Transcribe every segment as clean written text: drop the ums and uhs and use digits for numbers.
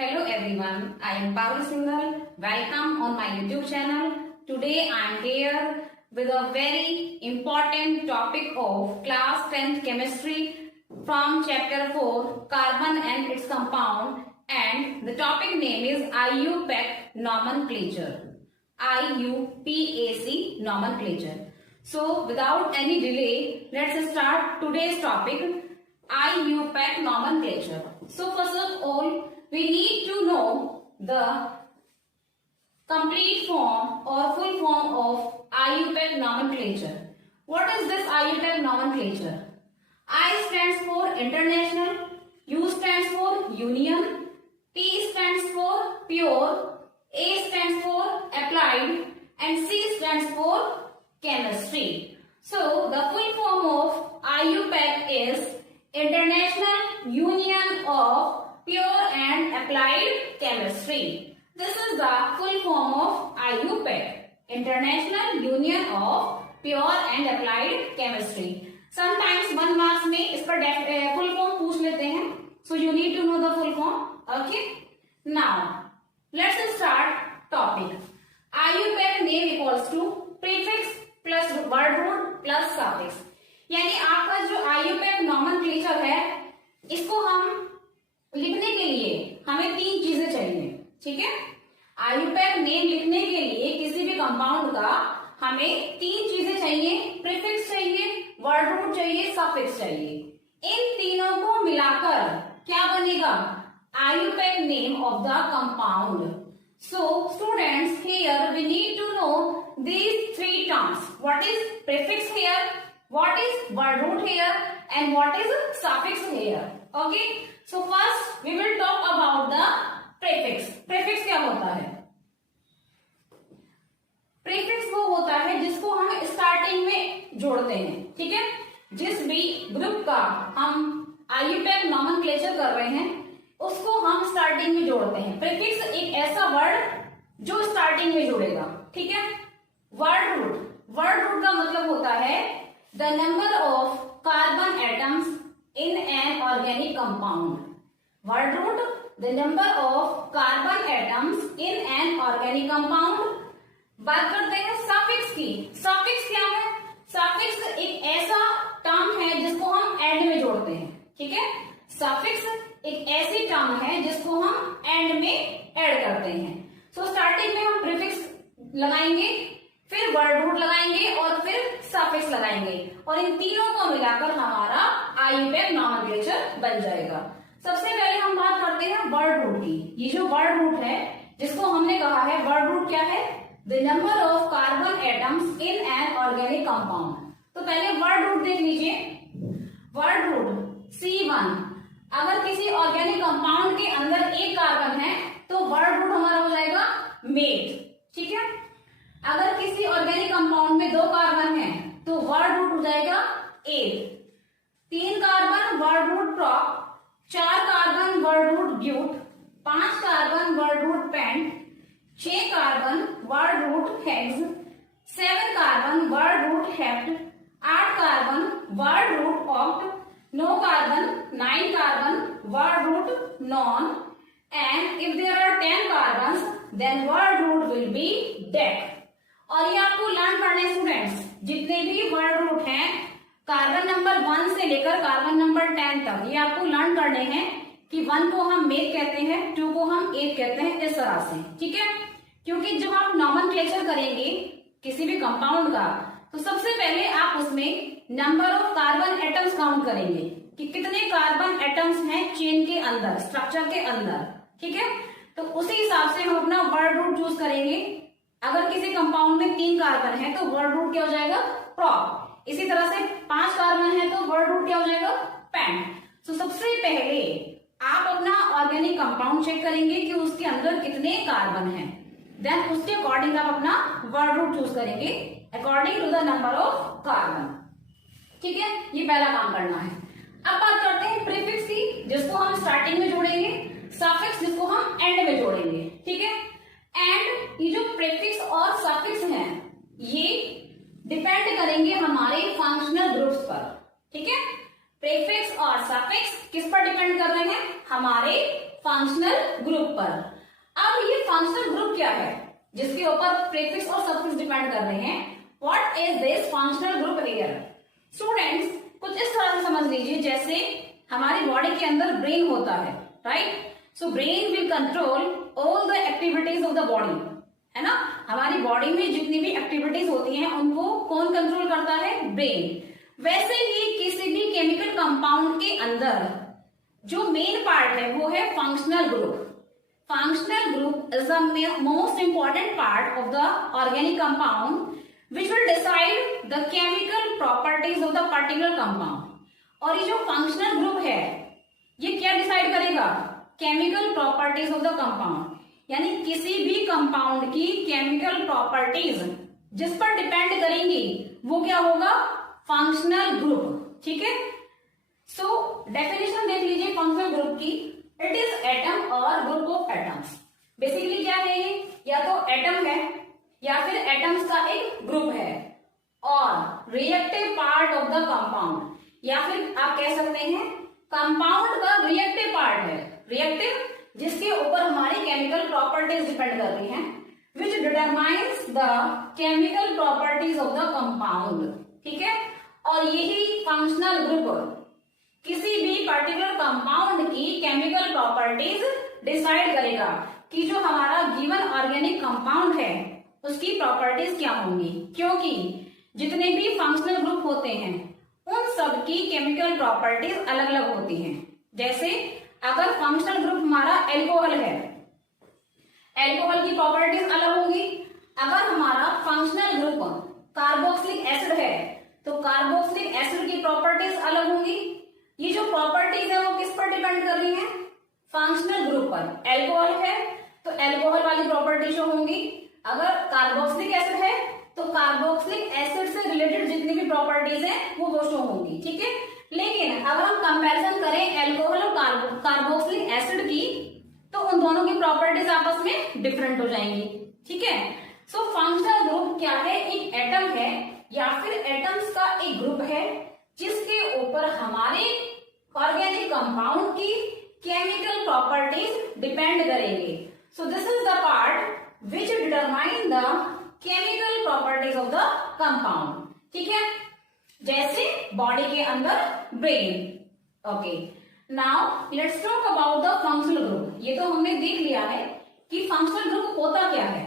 Hello everyone, I am Parul Singhal. Welcome on my YouTube channel. Today I am here with a very important topic of class 10th chemistry from chapter 4, carbon and its compound, and the topic name is IUPAC nomenclature. IUPAC nomenclature. So without any delay, let's start today's topic, IUPAC nomenclature. So first of all, we need to know the complete form or full form of IUPAC nomenclature. What is this IUPAC nomenclature? I stands for international, U stands for union, P stands for pure, A stands for applied, and C stands for chemistry. So the full form of IUPAC is International Union of Pure and Applied Chemistry. This is the full form of IUPAC, International Union of Pure and Applied Chemistry. Sometimes 1 marks में इसका full form पूछ लेते हैं. So you need to know the full form. Okay. Now let's start topic. IUPAC name equals to prefix plus word root plus suffix. यानी आपका जो IUPAC nomenclature है, इसको हम लिखने के लिए हमें 3 चीजें चाहिए. ठीक है. IUPAC नेम लिखने के लिए किसी भी कंपाउंड का हमें 3 चीजें चाहिए. प्रीफिक्स चाहिए, वर्ड रूट चाहिए, सफिक्स चाहिए. इन तीनों को मिलाकर क्या बनेगा? IUPAC name of the compound. So students, here we need to know these 3 terms. What is prefix here, what is word root here, and what is suffix here. Okay. So first we will talk about the prefix. Prefix क्या होता है? Prefix वो होता है जिसको हम starting में जोड़ते हैं. ठीक है. जिस भी ग्रुप का हम IUPAC nomenclature कर रहे हैं उसको हम स्टार्टिंग में जोड़ते हैं. प्रीफिक्स एक ऐसा वर्ड जो स्टार्टिंग में जुड़ेगा. ठीक है. वर्ड रूट, वर्ड रूट का मतलब होता है the number of carbon atoms in an organic compound. Word root, the number of carbon atoms in an organic compound. बात करते हैं suffix की. Suffix क्या है? Suffix एक ऐसा टर्म है जिसको हम एंड में जोड़ते हैं. ठीक है. Suffix एक ऐसी टर्म है जिसको हम एंड में ऐड करते हैं. So स्टार्टिंग में हम प्रीफिक्स लगाएंगे, फिर वर्ड रूट लगाएंगे और फिर सफिक्स लगाएंगे और इन तीनों को मिलाकर हमारा IUPAC नॉमेनक्लेचर बन जाएगा. सबसे पहले हम बात करते हैं वर्ड रूट की. ये जो वर्ड रूट है जिसको हमने कहा है, वर्ड रूट क्या है? The number of carbon atoms in an organic compound. तो पहले वर्ड रूट देख लीजिए. Word root C1. अगर किसी ऑर्गेनिक कंपाउंड के अंदर एक कार्बन है तो वर्ड रूट हमारा हो जाएगा मेट. ठीक है. अगर किसी ऑर्गेनिक कंपाउंड में 2 कार्बन है तो वर्ड रूट हो जाएगा 8. 3 carbon word root prop, 4 carbon word root but, 5 carbon word root pent, 6 carbon word root hex, 7 carbon word root hept, 8 carbon word root oct, 9 carbon 9 carbon word root non, and if there are 10 carbons then word root will be dec. और ये आपको learn करने students, जितने भी word root हैं carbon number 1 से लेकर carbon number 10 तक, ये आपको लर्न करने हैं कि 1 को हम मेक कहते हैं, 2 को हम 8 कहते हैं, इस तरह से. ठीक है. क्योंकि जब आप नॉमेनक्लेचर करेंगे किसी भी कंपाउंड का तो सबसे पहले आप उसमें number of carbon atoms count करेंगे कि कितने कार्बन एटम्स हैं चेन के अंदर, स्ट्रक्चर के अंदर. ठीक है. तो उसी हिसाब से हम अपना वर्ड रूट चूज करेंगे. अगर किसी कंपाउंड में 3 कार्बन है तो वर्ड रूट क्या हो जाएगा? प्रॉप. इसी तरह से 5 कार्बन है तो वर्ड रूट क्या हो जाएगा? पेंट. तो सबसे पहले आप अपना ऑर्गेनिक कंपाउंड चेक करेंगे कि उसके अंदर कितने कार्बन हैं. देन उसके अकॉर्डिंग आप अपना वर्ड रूट चूज करेंगे according to the number of carbon. ठीक है. ये पहला काम करना है. अब बात करते हैं प्रीफिक्स की, जिसको हम स्टार्टिंग में जोड़ेंगे, सफिक्स जिसको हम एंड में जोड़ेंगे. ठीक है. एंड ये जो प्रीफिक्स और सफिक्स हैं ये डिपेंड करेंगे हमारे फंक्शनल ग्रुप्स पर. ठीक है. प्रीफिक्स और सफिक्स किस पर डिपेंड कर रहे हैं? हमारे फंक्शनल ग्रुप पर। अब ये फंक्शनल ग्रुप क्या है जिसके ऊपर प्रीफिक्स और सफिक्स डिपेंड कर रहे हैं? What is this functional group here? Students कुछ इस तरह से समझ लीजिए, जैसे हमारी बॉडी के अंदर ब्रेन होता है, right? So brain will control all the activities of the body, है ना? हमारी बॉडी में जितनी भी एक्टिविटीज होती हैं उनको कौन कंट्रोल करता है? ब्रेन। वैसे ही किसी भी केमिकल कंपाउंड के अंदर जो मेन पार्ट है वो है functional group. Functional group is the most important part of the organic compound which will decide the chemical properties of the particular compound। और ये जो फंक्शनल ग्रुप है ये क्या डिसाइड करेगा? Chemical properties of the compound, यानी किसी भी कंपाउंड की केमिकल प्रॉपर्टीज जिस पर डिपेंड करेंगी वो क्या होगा? Functional group. ठीक है, सो डेफिनेशन देख लीजिए फंक्शनल ग्रुप की। इट इज एटम और ग्रुप ऑफ एटम्स। बेसिकली क्या है ये? या तो एटम है या फिर एटम्स का एक ग्रुप है, और reactive part of the compound, या फिर आप कह सकते हैं कंपाउंड का रिएक्टिव पार्ट है। रिएक्टिव जिसके ऊपर हमारी केमिकल प्रॉपर्टीज डिपेंड कर रही हैं, विच determines the chemical properties of the compound. ठीक है, और यही फंक्शनल ग्रुप किसी भी पर्टिकुलर कंपाउंड की केमिकल प्रॉपर्टीज डिसाइड करेगा कि जो हमारा गिवन ऑर्गेनिक कंपाउंड है उसकी प्रॉपर्टीज क्या होंगी, क्योंकि जितने भी फंक्शनल ग्रुप होते हैं उन सब की केमिकल प्रॉपर्टीज अलग अलग होती हैं। जैसे अगर फंक्शनल ग्रुप हमारा एल्कोहल है, एल्कोहल की प्रॉपर्टीज अलग होंगी। अगर हमारा फंक्शनल ग्रुप कार्बोक्सिलिक एसिड है तो कार्बोक्सिलिक एसिड की प्रॉपर्टीज अलग होंगी। ये जो प्रॉपर्टीज है वो किस पर डिपेंड कर रही है? फंक्शनल ग्रुप पर। एल्कोहल है तो एल्कोहल वाली प्रॉपर्टी शो होंगी। अगर कार्बोक्सिलिक एसिड है तो कार्बोक्सिलिक एसिड से रिलेटेड जितनी भी प्रॉपर्टीज हैं वो शो होंगी। ठीक है, लेकिन अगर हम कंपैरिजन करें एल्कोहल और कार्बोक्सिलिक एसिड की तो उन दोनों की प्रॉपर्टीज आपस में डिफरेंट हो जाएंगी। ठीक है, सो फंक्शनल ग्रुप क्या है? एक एटम है या फिर एटम्स का एक ग्रुप है जिसके ऊपर हमारे ऑर्गेनिक कंपाउंड की केमिकल प्रॉपर्टीज डिपेंड करेंगे। सो this is the part which determine the chemical properties of the compound। ठीक है, जैसे बॉडी के अंदर brain. Okay, now let's talk about the functional group. ये तो हमने देख लिया है कि फंक्शनल ग्रुप होता क्या है।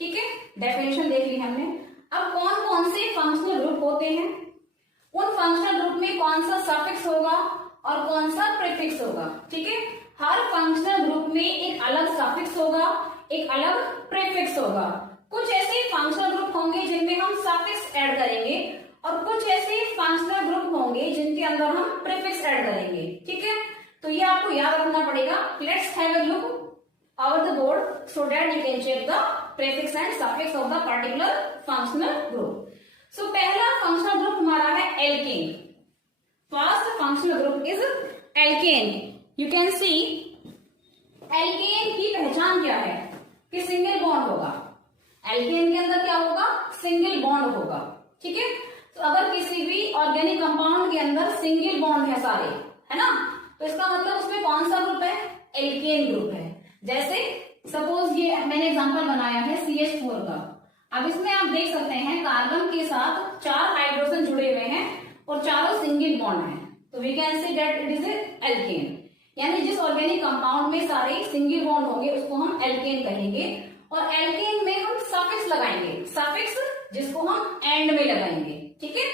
ठीक है, डेफिनेशन देख ली हमने। अब कौन कौन से फंक्शनल ग्रुप होते हैं, उन फंक्शनल ग्रुप में कौन सा सफिक्स होगा और कौन सा प्रीफिक्स होगा। ठीक है, हर फंक्शनल ग्रुप में एक अलग सफिक्स होगा, एक अलग प्रीफिक्स होगा। कुछ ऐसे फंक्शनल ग्रुप होंगे जिनमें हम सफिक्स ऐड करेंगे और कुछ ऐसे फंक्शनल ग्रुप होंगे जिनके अंदर हम प्रीफिक्स ऐड करेंगे। ठीक है, तो ये आपको याद रखना पड़ेगा। Let's have a look over the board so that you can check the prefix and suffix of the particular functional group. So पहला फंक्शनल ग्रुप हमारा है alkene. First functional group is alkene. You can see alkene की पहचान क्या है कि single bond होगा। Alkene के अंदर क्या होगा? सिंगल बॉन्ड होगा। ठीक है, तो अगर किसी भी ऑर्गेनिक कंपाउंड के अंदर सिंगल बॉन्ड है सारे, है ना, तो इसका मतलब उसमें कौन सा ग्रुप है? एल्केन ग्रुप है। जैसे सपोज ये मैंने एग्जांपल बनाया है CH4 का। अब इसमें आप देख सकते हैं कार्बन के साथ 4 हाइड्रोजन जुड़े हुए हैं और चारों सिंगल बॉन्ड है, तो we can say that it is alkane. यानी जिस ऑर्गेनिक कंपाउंड में सारे सिंगल बॉन्ड होंगे उसको हम एल्केन कहेंगे, और एल्केन में हम सफिक्स लगाएंगे, सफिक्स जिसको हम एंड में लगाएंगे। ठीक है,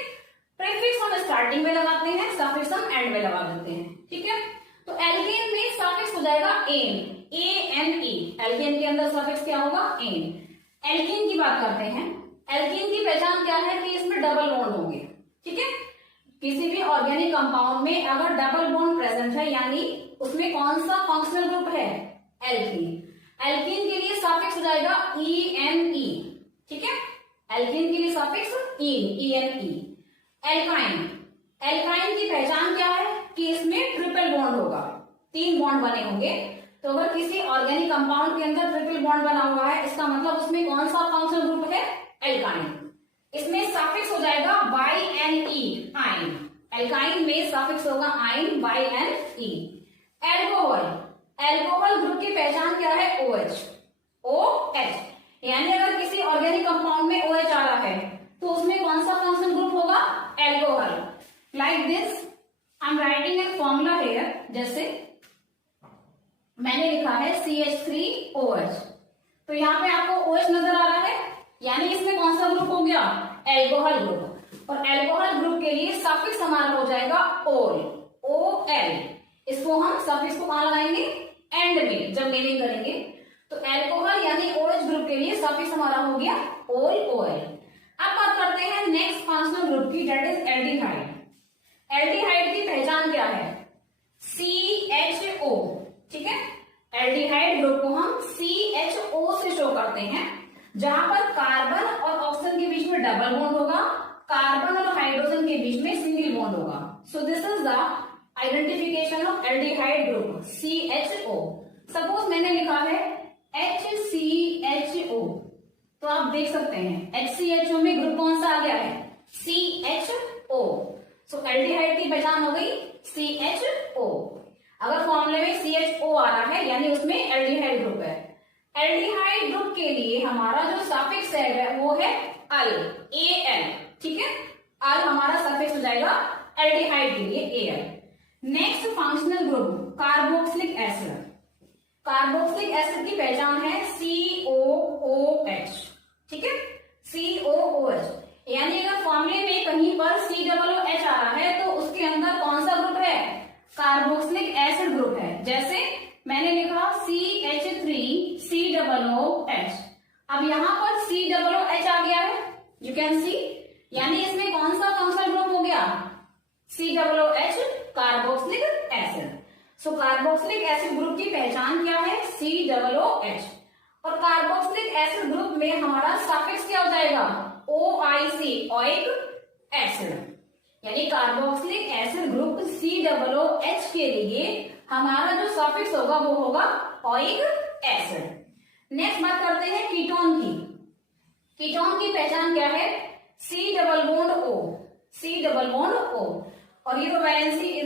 प्रीफिक्स हम स्टार्टिंग में लगाते हैं, सफिक्स हम एंड में लगा देते हैं। ठीक है, तो एल्केन में सफिक्स हो जाएगा एन, ANE। एल्केन के अंदर सफिक्स क्या होगा? एन। एल्केन की बात करते हैं। एल्केन की पहचान क्या है कि इसमें डबल बॉन्ड होंगे। ठीक है, किसी भी ऑर्गेनिक कंपाउंड में अगर डबल बॉन्ड प्रेजेंट है यानी उसमें कौन सा फंक्शनल ग्रुप है? एल्कीन। एल्कीन के लिए सफिक्स हो जाएगा ENE। ठीक है, एल्कीन के लिए सफिक्स ENE। एल्काइन। एल्काइन की पहचान क्या है कि इसमें ट्रिपल बॉन्ड होगा, 3 बॉन्ड बने होंगे। तो अगर किसी ऑर्गेनिक कंपाउंड के अंदर ट्रिपल बॉन्ड बना हुआ है इसका मतलब उसमें कौन सा फंक्शनल ग्रुप है? एल्काइन। इसमें सफिक्स हो जाएगा YNE, आइन। एल्काइन में सफिक्स होगा आइन, by and E. Alcohol, alcohol group की पहचान क्या है? OH, OH। यानी अगर किसी ऑर्गेनिक कंपाउंड में OH आ रहा है तो उसमें कौन सा फंक्शनल ग्रुप होगा? Alcohol. Like this I am writing a formula here, जैसे मैंने लिखा है CH3OH, तो यहाँ पे आपको OH नजर आ रहा है, यानी इसमें कौन सा ग्रुप हो गया? Alcohol group. और एल्कोहल ग्रुप के लिए सफिक्स हमारा हो जाएगा OL, OL। इसको हम सफिक्स को कहां लगाएंगे? एंड में, जब नेमिंग करेंगे। तो एल्कोहल यानी OH ग्रुप के लिए सफिक्स हमारा हो गया OL, OL। अब बात करते हैं नेक्स्ट फंक्शनल ग्रुप की, दैट इज एल्डिहाइड। एल्डिहाइड की पहचान क्या है? CHO, ठीक है। एल्डिहाइड ग्रुप को हम CHO से शो करते हैं, जहां पर कार्बन और ऑक्सीजन के बीच में डबल बॉन्ड होगा, कार्बन और हाइड्रोजन के बीच में सिंगल बॉन्ड होगा। सो this is the identification of aldehyde group CHO। Suppose मैंने लिखा है HCHO, तो आप देख सकते हैं HCHO में ग्रुप कौन सा आ गया है? CHO। सो एल्डिहाइड की पहचान हो गई CHO। अगर फॉर्मूले में CHO आ रहा है यानी उसमें एल्डिहाइड ग्रुप है। एल्डिहाइड ग्रुप के लिए हमारा जो सफिक्स है वो है अल, AL, ठीक है। अल हमारा सफिक्स हो जाएगा एल्डिहाइड के लिए AL। Next functional group carboxylic acid. Carboxylic acid की पहचान है COOH, ठीक है, COOH। यानी अगर फॉर्मूले में कहीं पर COOH आ रहा है तो उसके अंदर कौन सा ग्रुप है? कार्बोक्सिलिक एसिड ग्रुप है। जैसे मैंने लिखा CH3COOH, अब यहां पर COOH आ गया है, यू कैन सी, यानी इसमें कौन सा फंक्शनल ग्रुप हो गया? COOH, carboxylic acid. So carboxylic acid group की पहचान क्या है? COOH। और कार्बोक्सिलिक एसिड ग्रुप में हमारा सफिक्स क्या हो जाएगा? OIC, oic acid. यानी कार्बोक्सिलिक एसिड ग्रुप COOH के लिए हमारा जो सफिक्स होगा वो होगा ओइक एसिड। नेक्स्ट बात करते हैं कीटोन की। कीटोन की पहचान क्या है? C double bond O, C double bond O। और ये तो वैलेंसी,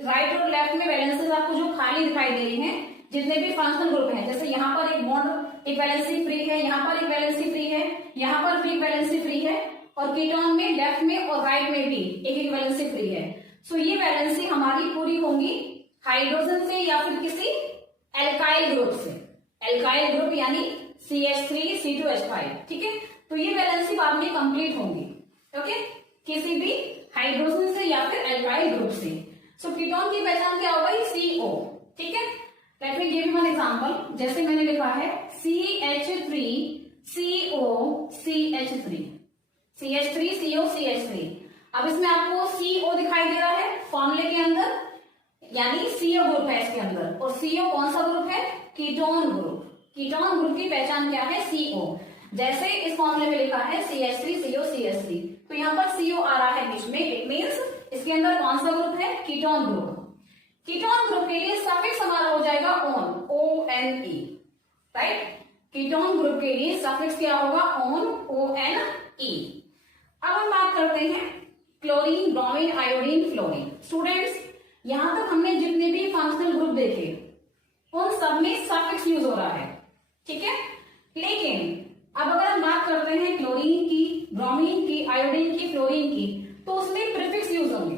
राइट और लेफ्ट में वैलेंसीज आपको जो खाली दिखाई दे रही हैं, जितने भी फंक्शनल ग्रुप हैं, जैसे यहाँ पर एक बॉन्ड, एक वैलेंसी फ्री है, यहाँ पर एक वैलेंसी फ्री है, यहाँ पर भी वैलेंसी फ्री है, और कीटोन में लेफ्ट में और राइट में भी एक एक वैलेंसी फ्री है। सो ये वैलेंसी हमारी पूरी होंगी हाइड्रोजन से या फिर किसी एल्काइल ग्रुप से। एल्काइल ग्रुप यानी CH3C2H5, ठीक है। तो ये वैलेंसी बाद में कंप्लीट होंगी, ओके, किसी भी हाइड्रोजन से या फिर एल्काइल ग्रुप से। सो कीटोन की पहचान क्या हो गई? CO, ठीक है। Late me give you one example. जैसे मैंने लिखा है CH3COCH3, CH3COCH3। अब इसमें आपको CO दिखाई दे रहा है फॉर्मूले के अंदर, यानी CO ग्रुप है इसके अंदर। और CO कौन सा ग्रुप है? Ketone group. कीटोन ग्रुप की पहचान क्या है? CO। जैसे इस फॉर्मूले में लिखा है CH3COCH3, तो यहाँ पर CO आ रहा है बीच में, इट मीन्स इसके अंदर कौन सा ग्रुप है? Ketone group. कीटोन ग्रुप के लिए सफिक्स हमारा हो जाएगा ON, ONE, right. Ketone group के लिए सफिक्स क्या होगा? ON, ONE। अब हम बात करते हैं chlorine, bromine, iodine, fluorine. Students, यहां तक हमने जितने भी फंक्शनल ग्रुप देखे उन सब में सफिक्स यूज हो रहा है, ठीक है। लेकिन अब अगर हम बात करते हैं क्लोरीन की, ब्रोमीन की, आयोडीन की, फ्लोरीन की, तो उसमें प्रीफिक्स यूज होंगे।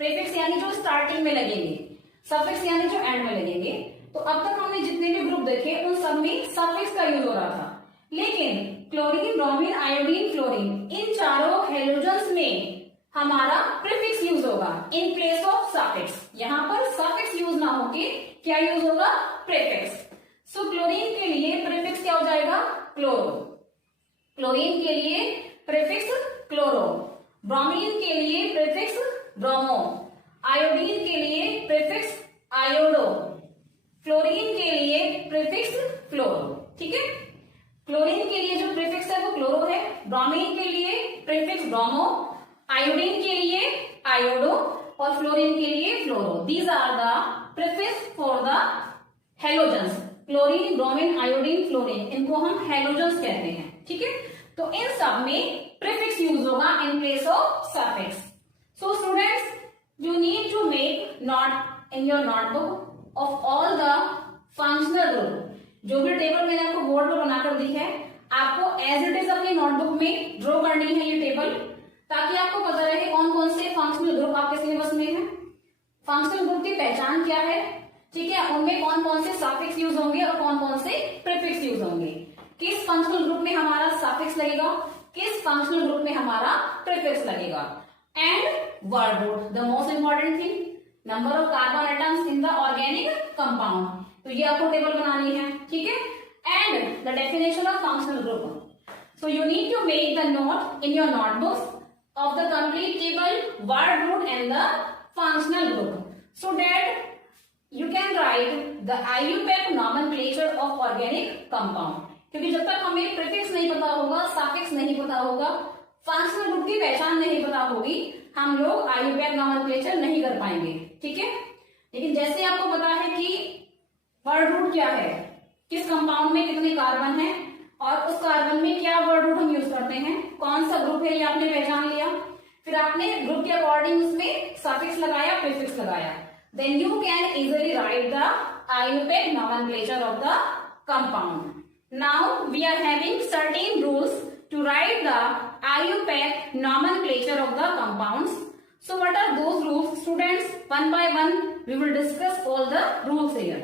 प्रीफिक्स यानी जो स्टार्टिंग में लगेंगे, सफिक्स यानी जो एंड में लगेंगे। तो अब तक हमने जितने भी ग्रुप देखे उन सब में सफिक्स का यूज हो रहा था, लेकिन क्लोरीन, ब्रोमीन, आयोडीन, फ्लोरीन, इन चारों हेलोजन्स में हमारा प्रीफिक्स यूज होगा इन प्लेस ऑफ सफिक्स। यहां पर सफिक्स यूज ना होके क्या यूज होगा? प्रीफिक्स। सो क्लोरीन के लिए प्रीफिक्स क्या हो जाएगा? क्लोरो। क्लोरीन के लिए प्रीफिक्स क्लोरो। ब्रोमीन के लिए प्रीफिक्स ब्रोमो। आयोडीन के लिए प्रीफिक्स आयोडो। फ्लोरीन के लिए प्रीफिक्स फ्लोरो, ठीक है। क्लोरीन के लिए जो प्रीफिक्स है वो क्लोरो है, ब्रोमीन के लिए प्रीफिक्स ब्रोमो, आयोडीन के लिए आयोडो और फ्लोरीन के लिए fluoro. These are the prefix for the halogens. Chlorine, bromine, iodine, fluorine, इनको हम हेलोजन्स कहते हैं, ठीक है। तो इन सब में प्रीफिक्स यूज होगा in place of suffix. So students, You need to make note in your notebook of all the functional group. जो भी टेबल मैंने आपको बोर्ड पर बनाकर दी है, आपको एज इट इज अपनी नोटबुक में ड्रॉ करनी है ये टेबल, ताकि आपको पता रहे कौन कौन से फंक्शनल ग्रुप आपके सिलेबस में है, फंक्शनल ग्रुप की पहचान क्या है, ठीक है, उनमें कौन कौन से सफिक्स यूज होंगे और कौन कौन से प्रीफिक्स यूज होंगे, किस फंक्शनल ग्रुप में हमारा सफिक्स लगेगा, किस फंक्शनल ग्रुप में हमारा प्रीफिक्स लगेगा, and word root, the most important thing, number of carbon atoms in the organic compound. तो ये आपको टेबल बनानी है, ठीक है, and the definition of functional group. So you need to make the note in your notebooks of the complete table, word root and the functional group, so that you can write the IUPAC nomenclature of organic compound. क्योंकि जब तक हमें prefix नहीं पता होगा, suffix नहीं पता होगा, फंक्शनल ग्रुप की पहचान नहीं पता होगी, हम लोग IUPAC नॉमेनक्लेचर नहीं कर पाएंगे, ठीक है। लेकिन जैसे आपको पता है कि वर्ड रूट क्या है, किस कंपाउंड में कितने कार्बन है और उस कार्बन में क्या वर्ड रूट हम यूज करते हैं, कौन सा ग्रुप है ये आपने पहचान लिया, फिर आपने ग्रुप के अकॉर्डिंग उसमें सफिक्स लगाया, प्रीफिक्स लगाया, then you can easily write the IUPAC nomenclature of the compound. Now we are having certain rules to write the IUPAC nomenclature of the compounds. So what are those rules, students? One by one we will discuss all the rules here.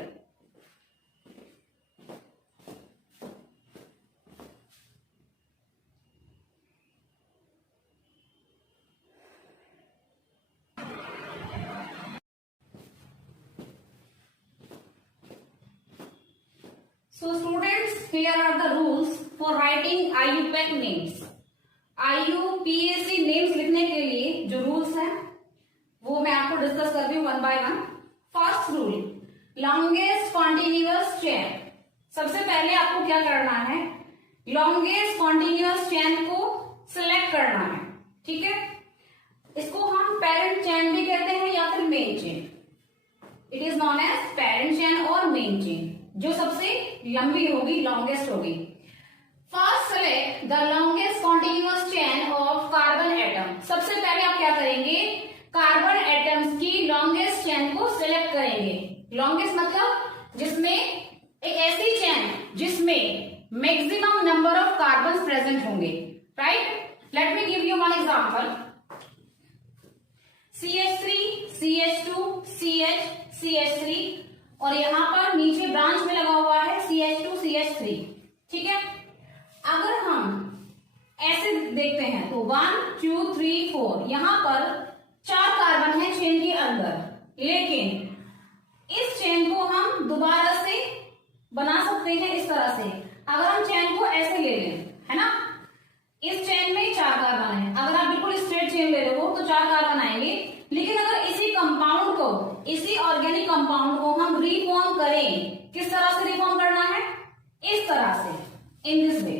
So students, here are the rules for writing IUPAC names. IUPAC names लिखने के लिए जो rules हैं वो मैं आपको discuss कर रही हूँ one by one. First rule, longest continuous chain. सबसे पहले आपको क्या करना है, लॉन्गेस्ट कॉन्टिन्यूअस चेन को सिलेक्ट करना है, ठीक है. इसको हम पेरेंट चेन भी कहते हैं या फिर main chain. It is known as parent chain और मेन चेन, जो सबसे लंबी होगी, लॉन्गेस्ट होगी. First select the longest continuous chain of carbon atom. सबसे पहले आप क्या करेंगे, कार्बन एटम्स की लॉन्गेस्ट चेन को सिलेक्ट करेंगे. लॉन्गेस्ट मतलब जिसमें एक ऐसी चेन जिसमें maximum number of carbon present होंगे, right. Let me give you one example. CH3, CH2, CH, CH3 और यहां पर नीचे ब्रांच में लगा हुआ है CH2, CH3, ठीक है. अगर हम ऐसे देखते हैं तो 1, 2, 3, 4 यहां पर 4 कार्बन है चेन के अंदर, लेकिन इस चेन को हम दोबारा से बना सकते हैं इस तरह से. अगर हम चेन को ऐसे ले लें, है ना, इस चेन में 4 कार्बन है. अगर आप बिल्कुल स्ट्रेट चेन ले रहे हो तो 4 कार्बन आएंगे. लेकिन अगर इसी कंपाउंड को, इसी ऑर्गेनिक कंपाउंड को हम रिफॉर्म करें, किस तरह से रिफॉर्म करना है, इस तरह से, इन दिस वे,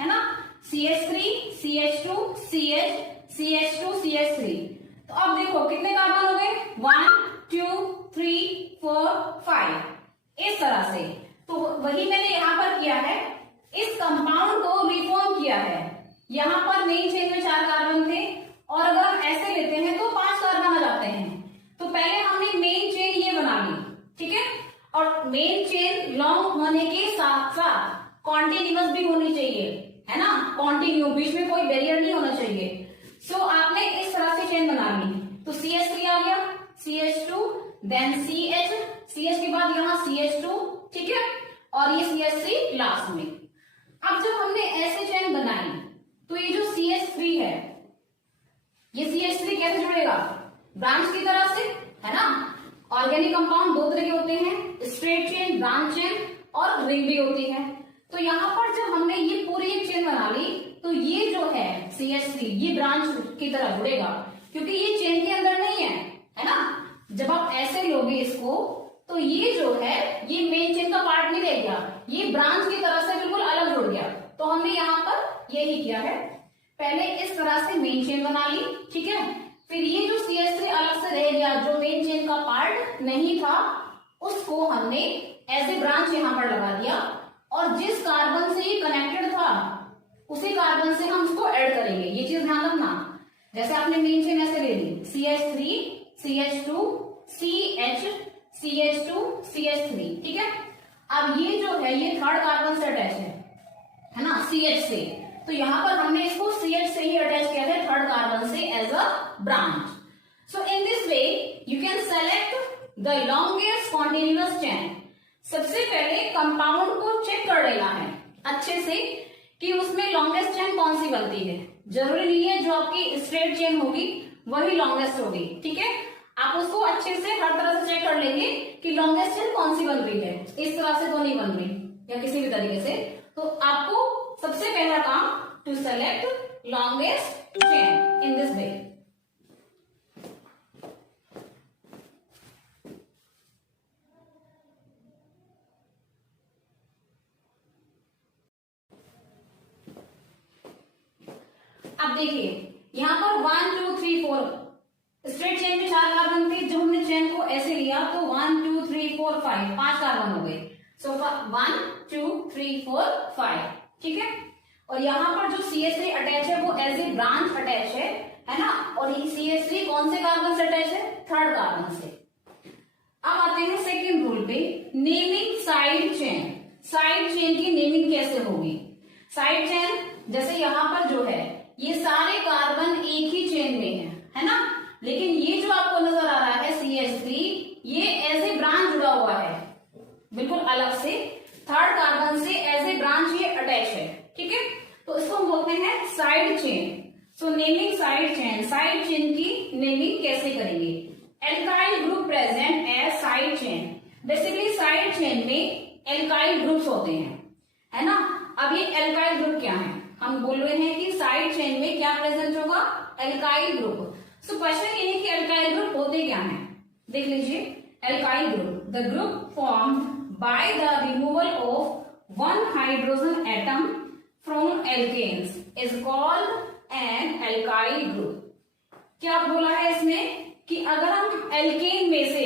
है ना. CH3, CH2, CH, CH2, CH3. तो अब देखो कितने कार्बन हो गए, 1, 2, 3, 4, 5, इस तरह से. तो वही मैंने यहां पर किया है, इस कंपाउंड को रिफॉर्म किया है. यहां पर मेन चेन में 4 कार्बन थे और अगर हम ऐसे लेते हैं तो 5 कार्बन आ जाते हैं. तो पहले हमने मेन चेन ये बना ली, ठीक है. और मेन चेन लॉन्ग होने के साथ साथ कॉन्टिन्यूअस भी होनी चाहिए, है ना, कॉन्टिन्यू, बीच में कोई बैरियर नहीं होना चाहिए. सो आपने इस तरह से चेन बना ली. तो CH3 आ गया, CH2, देन CH, CH के बाद यहाँ CH2, ठीक है, और ये CH3 लास्ट में. अब जब हमने ऐसे चेन बनाई तो ये जो CH3 है, ये CH3 कैसे जुड़ेगा, ब्रांच की तरह से, है ना. ऑर्गेनिक कंपाउंड 2 तरह के होते हैं, स्ट्रेट चेन, ब्रांच चेन और रिंग भी होती है. तो यहाँ पर जब हमने ये पूरी एक चेन बना ली तो ये जो है CH3 ये ब्रांच की तरह जुड़ेगा, क्योंकि ये चेन के अंदर नहीं है ना. जब आप ऐसे लोगे इसको तो ये जो है ये मेन चेन का पार्ट नहीं रह गया, ये ब्रांच की तरह से बिल्कुल अलग जुड़ गया. तो हमने यहाँ पर यही किया है, पहले इस तरह से मेन चेन बना ली, ठीक है. फिर ये जो CH3 अलग से रह गया, जो मेन चेन का पार्ट नहीं था, उसको हमने एज ए ब्रांच यहाँ पर लगा दिया और जिस कार्बन से ये कनेक्टेड था उसी कार्बन से हम उसको ऐड करेंगे. ये चीज ध्यान रखना. जैसे आपने मेन चेन ऐसे ले ली, CH3, CH2 CH CH2 CH3, ठीक है। अब ये जो है ये थर्ड कार्बन से अटैच है ना, CH से, तो यहां पर हमने इसको CH से ही अटैच किया है थर्ड कार्बन से as a branch. So in this way you can select the longest continuous chain. सबसे पहले कंपाउंड को चेक कर लेना है अच्छे से कि उसमें लॉन्गेस्ट चेन कौन सी बनती है। जरूरी नहीं है जो आपकी स्ट्रेट चेन होगी वही लॉन्गेस्ट होगी, ठीक है। आप उसको अच्छे से हर तरह से चेक कर लेंगे कि लॉन्गेस्ट चेन कौन सी बन रही है, इस तरह से तो नहीं बन रही या किसी भी तरीके से। तो आपको सबसे पहला काम to select longest chain in this way. अब देखिए यहां पर 1 2 3 4 स्ट्रेट चेन में 4 कार्बन थे, जब हमने चेन को ऐसे लिया तो 1 2 3 4 5 5 कार्बन हो गए। सो 1 2 3 4 5, ठीक है। और यहाँ पर जो CH3 अटैच है वो एज ए ब्रांच अटैच है ना। और ये CH3 कौन से कार्बन से अटैच है, थर्ड कार्बन से। अब आते हैं सेकेंड रूल पे, naming side chain. Side chain की नेमिंग कैसे होगी। साइड चेन जैसे यहाँ पर जो है ये सारे कार्बन एक ही चेन में है ना, लेकिन ये जो आपको नजर आ रहा है CH3 ये एज ए ब्रांच जुड़ा हुआ है बिल्कुल अलग से, थर्ड कार्बन से एज ए ब्रांच ये अटैच है, ठीक है। तो इसको हम बोलते हैं side chain. So naming side chain, side chain की नेमिंग कैसे करेंगे। Alkyl group present as side chain. Basically side chain में एल्काइल ग्रुप्स होते हैं, है ना। अब ये एल्काइल ग्रुप क्या है, हम बोल रहे हैं कि साइड चेन में क्या प्रेजेंट होगा, एल्काइल ग्रुप। सो क्वेश्चन ये है कि एल्काइल ग्रुप होते क्या हैं, देख लीजिए। Alkyl group, the group formed by the removal of one hydrogen atom from alkanes is called an alkyl group. क्या बोला है इसमें कि अगर हम एल्केन में से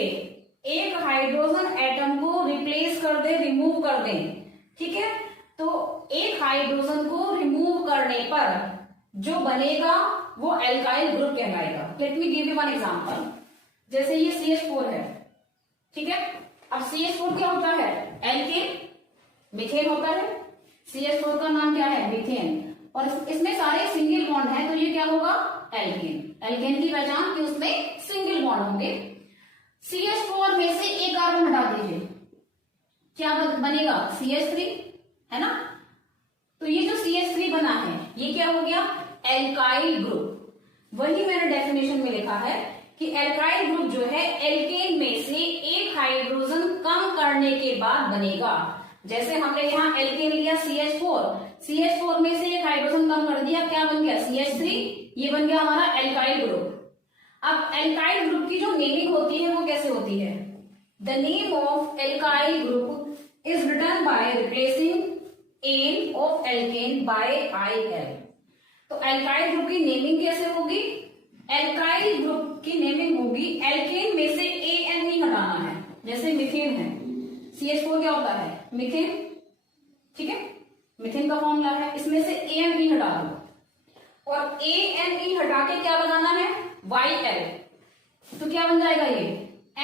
एक हाइड्रोजन एटम को रिप्लेस कर दे, रिमूव कर दें, ठीक है, तो एक हाइड्रोजन को रिमूव करने पर जो बनेगा वो एल्काइल ग्रुप कहलाएगा। Late me give you one example. जैसे ये CH4 है, ठीक है। अब CH4 क्या होता है, एल्केन, मीथेन होता है। CH4 का नाम क्या है, मीथेन, और इसमें सारे सिंगल बॉन्ड है, तो ये क्या होगा, एल्केन। एल्केन की पहचान कि उसमें सिंगल बॉन्ड होंगे। CH4 में से एक कार्बन हटा दीजिए, क्या बनेगा, CH3, है ना। तो ये जो CH3 बना है ये क्या हो गया, एल्काइल ग्रुप। वही मैंने डेफिनेशन में लिखा है कि एल्काइल ग्रुप जो है एल्केन में से एक हाइड्रोजन कम करने के बाद बनेगा। जैसे हमने यहाँ एल्केन लिया CH4 में से एक हाइड्रोजन कम कर दिया, क्या बन गया, CH3, ये बन गया हमारा एल्काइल ग्रुप। अब एल्काइल ग्रुप की जो नेमिंग होती है वो कैसे होती है, the name of alkyl group is written by replacing ane of alkane by IL। तो एल्काइल ग्रुप की नेमिंग कैसे होगी, एल्काइल ग्रुप की नेमिंग होगी एल्केन में से AN ही हटाना है। जैसे मीथेन है, CH4 क्या होता है, मीथेन, ठीक है, मीथेन का फॉर्मूला है, इसमें से AN ही हटा दो और AN ही हटा के क्या लगाना है, YL। तो क्या बन जाएगा ये,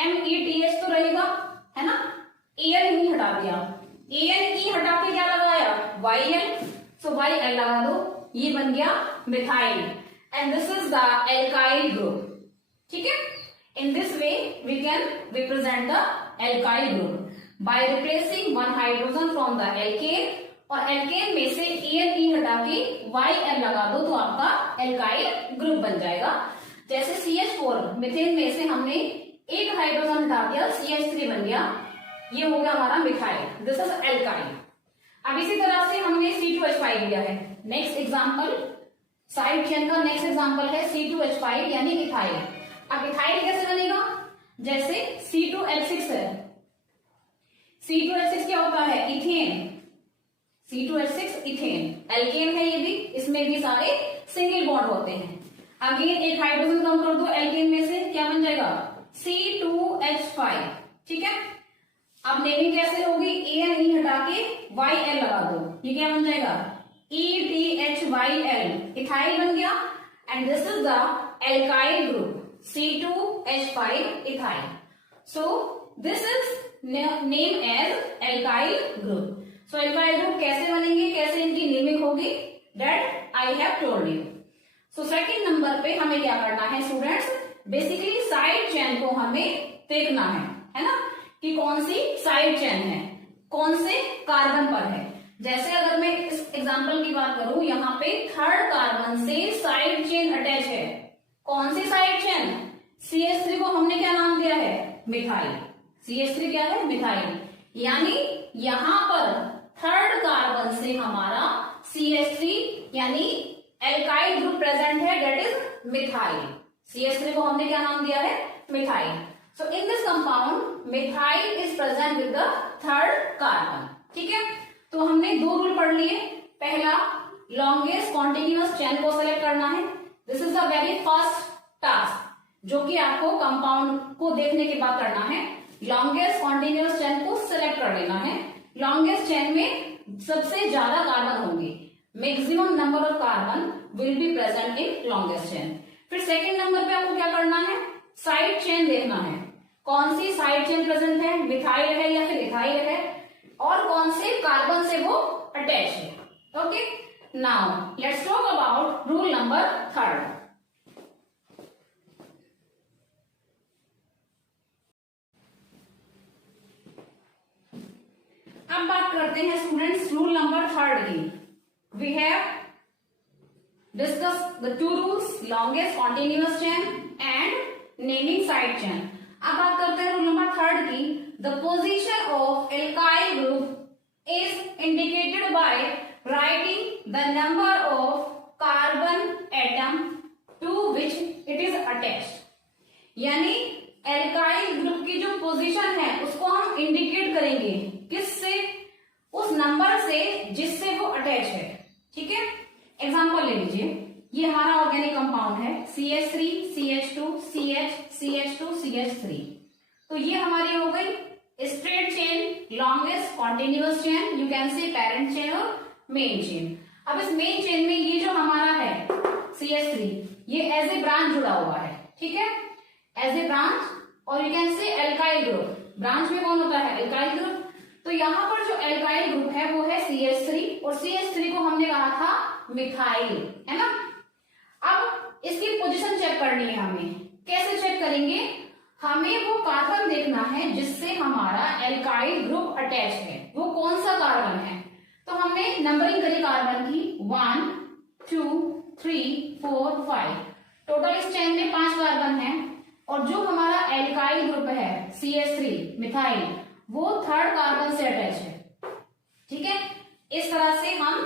METH तो रहेगा, है ना। AN ही हटा दिया, AN ही हटा के क्या लगाया, YL। सो YL लगा दो, ये बन गया methyl, and this is the alkyl group, ठीक है। In this way we can represent the alkyl group by replacing one hydrogen from the alkane, और एल्केन में से AN हटा के YL लगा दो तो आपका एल्काइल ग्रुप बन जाएगा। जैसे CH4 मीथेन में से हमने एक हाइड्रोजन हटा दिया, CH3 बन गया, ये हो गया हमारा मिथाइल, दिस इज एल्काइल। अब इसी तरह से हमने C2H5 लिया है। नेक्स्ट एग्जांपल, साइड चेन का नेक्स्ट एग्जांपल है C2H5 यानी इथाइल। अब इथाइल कैसे बनेगा, जैसे C2H6 है, C2H6 क्या होता है, इथेन, C2H6 इथेन, एल्केन है ये भी, इसमें भी सारे सिंगल बॉन्ड होते हैं। अगेन एक हाइड्रोजन कम कर दो एल्केन में से, क्या बन जाएगा, C2H5, ठीक है। अब नेमिंग कैसे होगी, AN ही हटा के YL लगा दो, ये क्या बन जाएगा, ETHYL, इथाइल बन गया, and this is the alkyl group C2 2H5 ethyl. So this is named as alkyl group. So alkyl group कैसे बनेंगे, कैसे इनकी नेमिंग होगी, that I have told you. So second number पे हमें क्या करना है स्टूडेंट्स, बेसिकली साइड चेन को हमें देखना है ना, कि कौन सी साइड चेन है, कौन से कार्बन पर है। जैसे अगर मैं इस एग्जांपल की बात करूं, यहाँ पे थर्ड कार्बन से साइड चेन अटैच है। कौन सी साइड चेन, CH3 को हमने क्या नाम दिया है, मिथाइल। CH3 क्या है, मिथाइल। यानी यहाँ पर थर्ड कार्बन से हमारा CH3 यानी एल्काइल ग्रुप प्रेजेंट है, दैट इज मिथाइल। CH3 को हमने क्या नाम दिया है, methyl. So in this compound methyl is present with the third carbon. ठीक है, तो हमने दो रूल पढ़ लिए। पहला, लॉन्गेस्ट कॉन्टिन्यूअस चेन को सेलेक्ट करना है। This is the very first task जो कि आपको कंपाउंड को देखने के बाद करना है। लॉन्गेस्ट कॉन्टिन्यूअस चेन को सिलेक्ट कर लेना है। लॉन्गेस्ट चेन में सबसे ज्यादा कार्बन होंगे, maximum number of carbon will be present in longest chain. फिर सेकंड नंबर पे आपको क्या करना है, साइड चेन देखना है। कौन सी साइड चेन प्रेजेंट है, मिथाइल है या फिर इथाइल है, और कौन से कार्बन से वो अटैच है। Okay, now let's talk about rule number third. अब बात करते हैं स्टूडेंट्स रूल नंबर थर्ड की। We have discuss the two rules, longest continuous chain and naming side chain. अब बात करते हैं रूल नंबर थर्ड की। The position of alkyl group is indicated by writing the number of carbon atom to which it is attached. यानी alkyl group की जो position है उसको हम इंडिकेट करेंगे किससे, उस नंबर से जिससे वो अटैच है। ठीक है, एग्जांपल ले लीजिए, ये हमारा ऑर्गेनिक कंपाउंड है CH3 CH2 CH CH2 CH3। तो ये हमारी हो गई straight chain, longest continuous chain, you can say parent chain और मेन चेन। अब इस मेन चेन में ये जो हमारा है CH3, ये एज ए ब्रांच जुड़ा हुआ है। ठीक है, एज ए ब्रांच, और you can say alkyl group. Branch में कौन होता है, एल्काइल ग्रुप। तो यहाँ पर जो एल्काइल ग्रुप है वो है CH3, और CH3 को हमने कहा था मिथाइल, है ना। अब इसकी पोजीशन चेक करनी है हमें। कैसे चेक करेंगे, हमें वो कार्बन देखना है जिससे हमारा एल्काइल ग्रुप अटैच है, वो कौन सा कार्बन है। तो हमने नंबरिंग करी कार्बन की, 1 2 3 4 5। टोटल इस चेन में 5 कार्बन है, और जो हमारा एल्काइल ग्रुप है CH3 मिथाइल, वो थर्ड कार्बन से अटैच है। ठीक है, इस तरह से हम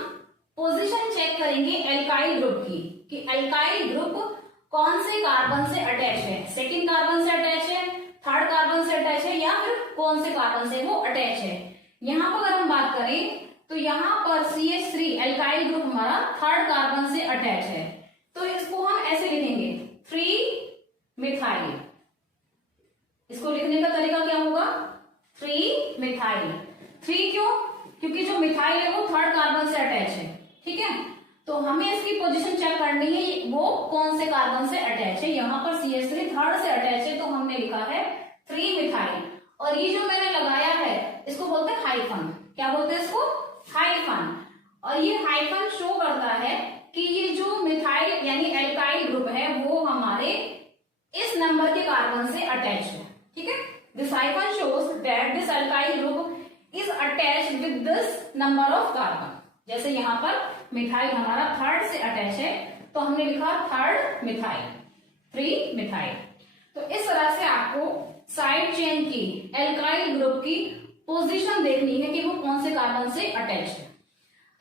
पोजीशन चेक करेंगे एल्काइल ग्रुप की, कि एल्काइल ग्रुप कौन से कार्बन से अटैच है, सेकंड कार्बन से अटैच है, थर्ड कार्बन से अटैच है, या फिर कौन से कार्बन से वो अटैच है। यहाँ पर अगर हम बात करें तो यहाँ पर CH3 एल्काइल ग्रुप हमारा थर्ड कार्बन से अटैच है, तो इसको हम ऐसे लिखेंगे 3 मिथाइल। इसको लिखने का तरीका क्या होगा, 3 मिथाइल। 3 क्यों, क्योंकि जो मिथाइल है वो थर्ड कार्बन से अटैच है। ठीक है, तो हमें इसकी पोजीशन चेक करनी है, वो कौन से कार्बन से अटैच है। यहाँ पर CH3 थर्ड से अटैच है, तो हमने लिखा है 3 मिथाइल। और ये जो मैंने लगाया है इसको बोलते हैं हाइफन। क्या बोलते हैं इसको, हाइफन। और ये हाइफन शो करता है कि ये जो मिथाइल यानी एल्काइल ग्रुप है वो हमारे इस नंबर के कार्बन से अटैच है। ठीक है, this hyphen shows that this alkyl group is attached with this number of carbon. जैसे यहाँ पर मिथाइल हमारा थर्ड से अटैच है, तो हमने लिखा थर्ड मिथाइल, 3 मिथाइल। तो इस तरह से आपको साइड चेन की एल्काइल ग्रुप की पोजीशन देखनी है कि वो कौन से कार्बन से अटैच है।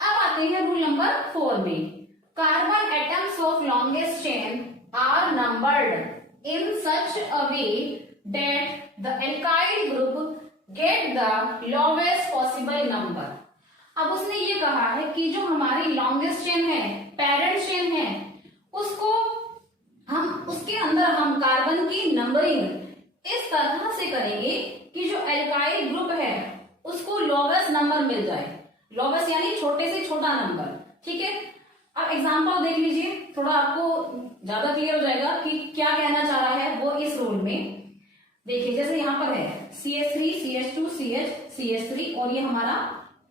अब आते हैं रूल नंबर 4 में। Carbon atoms of longest chain are numbered in such a way that the alkyl group get the lowest possible number. अब उसने ये कहा है कि जो हमारी लॉन्गेस्ट चेन है, पेरेंट चेन है, उसको हम उसके अंदर हम कार्बन की नंबरिंग इस तरह से करेंगे कि जो एल्काइल ग्रुप है उसको लोवेस्ट नंबर मिल जाए। लोवेस्ट यानी छोटे से छोटा नंबर। ठीक है, अब एग्जांपल देख लीजिए, थोड़ा आपको ज्यादा क्लियर हो जाएगा कि क्या कहना चाह रहा है वो इस रूल में। देखिए जैसे यहाँ पर है CH3 CH2 CH CH3 और ये हमारा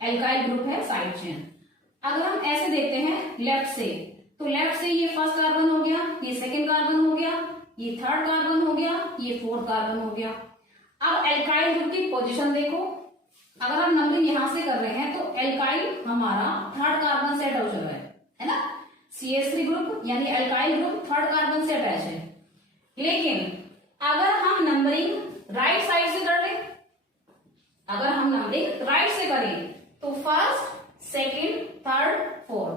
एल्काइल ग्रुप है साइड चेन। अगर हम ऐसे देखते हैं लेफ्ट से, तो लेफ्ट से ये फर्स्ट कार्बन हो गया, ये सेकेंड कार्बन हो गया, ये थर्ड कार्बन हो गया, ये फोर्थ कार्बन हो गया। अब एल्काइल ग्रुप की पोजीशन देखो, अगर हम नंबरिंग यहां से कर रहे हैं तो एल्काइल हमारा थर्ड कार्बन से अटैच हो रहा है ना। CH3 ग्रुप यानी एल्काइल ग्रुप थर्ड कार्बन से अटैच है। लेकिन अगर हम नंबरिंग राइट साइड से कर लें, अगर हम नंबरिंग राइट से करें तो फर्स्ट सेकेंड थर्ड फोर्थ।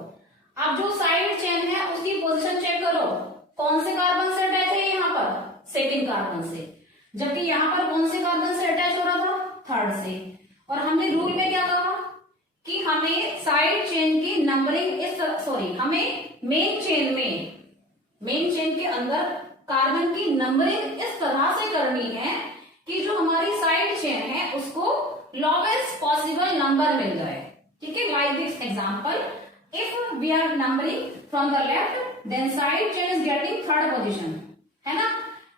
अब जो साइड चेन है उसकी पोजीशन चेक करो, कौन से कार्बन से अटैच है यहाँ पर, सेकेंड कार्बन से, जबकि यहाँ पर कौन से कार्बन से अटैच हो रहा था, थर्ड से। और हमने रूल में क्या कहा कि हमें साइड चेन की नंबरिंग इस हमें मेन चेन के अंदर कार्बन की नंबरिंग इस तरह से करनी है कि जो हमारी साइड चेन है उसको लोवेस्ट पॉसिबल नंबर मिल जाए। ठीक है, like this example, if we are numbering from the left then side chain is getting third position, है ना।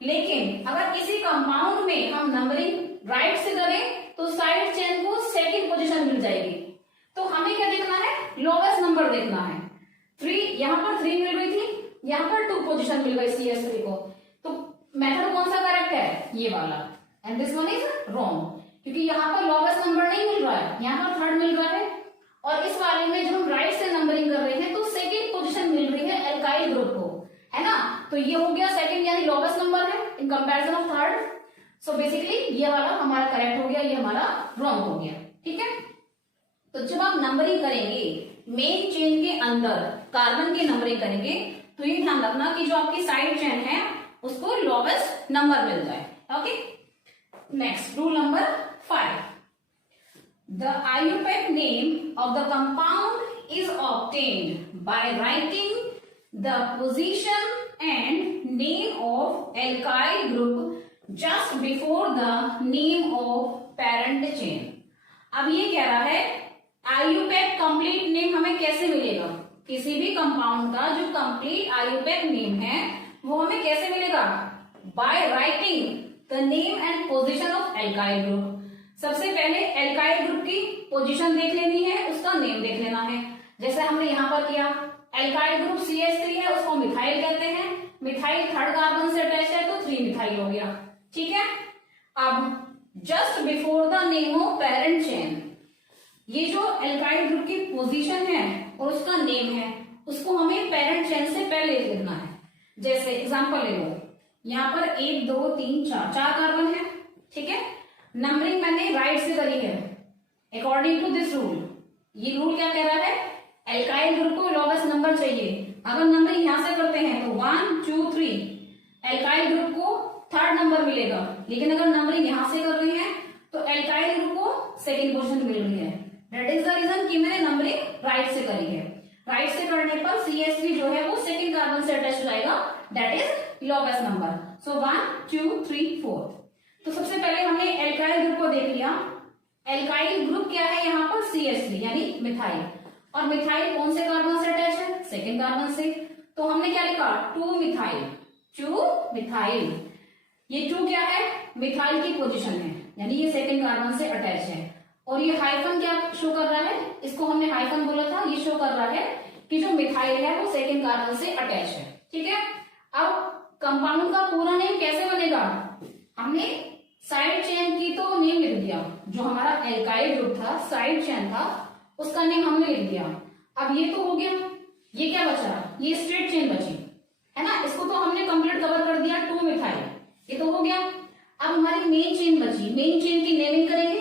लेकिन अगर इसी कंपाउंड में हम नंबरिंग राइट से करें तो साइड चेन को सेकंड पोजीशन मिल जाएगी। तो हमें क्या देखना है, लोवेस्ट नंबर देखना है। 3 यहाँ पर 3 मिल रही थी, यहाँ पर 2 पोजीशन मिल गई CH3 को। तो मेथड कौन सा करेक्ट है, ये वाला, and this one is wrong, क्योंकि यहाँ पर लोवेस्ट नंबर नहीं मिल रहा है, यहाँ पर थर्ड मिल रहा है। और इस वाले में जब हम राइट से नंबरिंग कर रहे हैं तो सेकेंड पोजीशन मिल रही है एल्काइल ग्रुप को, है ना। तो ये हो गया सेकेंड यानी लोवेस्ट नंबर है in comparison of third. So basically ये वाला हमारा करेक्ट हो गया, ये हमारा रॉन्ग हो गया। ठीक है, तो जब आप नंबरिंग करेंगे मेन चेन के अंदर कार्बन की नंबरिंग करेंगे तो ये ध्यान रखना कि जो आपकी साइड चेन है उसको लोवेस्ट नंबर मिल जाए। Okay, next rule number 5, the IUPAC name of the compound is obtained by writing the position and name of alkyl group just before the name of parent chain। अब ये कह रहा है IUPAC complete name हमें कैसे मिलेगा, किसी भी कंपाउंड का जो कंप्लीट IUPAC नेम है वो हमें कैसे मिलेगा, bye writing the name and position of alkyl group. सबसे पहले एल्काइल ग्रुप की पोजीशन देख लेनी है, उसका नेम देख लेना है। जैसे हमने यहाँ पर किया, एल्काइल ग्रुप CH3 है, उसको मिथाइल कहते हैं, मिथाइल थर्ड कार्बन से अटैच है तो 3 मिथाइल हो गया। ठीक है, अब just before the name of parent chain, ये जो एल्काइल ग्रुप की पोजीशन है और उसका नेम है उसको हमें पेरेंट चेन से पहले लिखना है। जैसे एग्जांपल ले लो, यहाँ पर 1 2 3 4 कार्बन है। ठीक है, नंबरिंग मैंने राइट से करी है अकॉर्डिंग टू दिस रूल। ये रूल क्या कह रहा है, एल्काइल ग्रुप को लोवेस्ट नंबर चाहिए। अगर नंबरिंग यहां से करते हैं तो 1 2 3 एल्काइल ग्रुप को थर्ड नंबर मिलेगा, लेकिन अगर नंबरिंग यहां से कर रहे हैं तो एल्काइल ग्रुप को सेकेंड पोजीशन मिल रही है। दैट इज द रीजन कि मैंने नंबरिंग राइट से करी है। राइट से करने पर CH3 जो है वो सेकेंड कार्बन से अटैच हो जाएगा, दैट इज लोवेस्ट नंबर। सो 1 2 3 4। तो सबसे पहले हमने एल्काइल ग्रुप को देख लिया। एल्काइल ग्रुप क्या है यहाँ पर, CH3 यानी मिथाइल, और मिथाइल कौन से कार्बन से अटैच है, सेकेंड कार्बन से। तो हमने क्या लिखा, 2 मिथाइल। ये 2 क्या है, मिथाइल की पोजीशन है, यानी ये सेकेंड कार्बन से अटैच है। और ये हाइफन क्या शो कर रहा है, इसको हमने हाइफन बोला था, ये शो कर रहा है कि जो मिथाइल है वो सेकेंड कार्बन से अटैच है। ठीक है, अब कंपाउंड का पूरा नेम कैसे बनेगा, हमने साइड चेन की तो नेम लिख दिया, जो हमारा एल्काइल ग्रुप था साइड चेन था उसका नेम हमने लिख दिया। अब ये तो हो गया, ये क्या बचा, ये स्ट्रेट चेन बची, है ना। इसको तो हमने कंप्लीट कवर कर दिया, 2 मिथाइल, ये तो हो गया। अब हमारी मेन चेन बची, मेन चेन की नेमिंग करेंगे।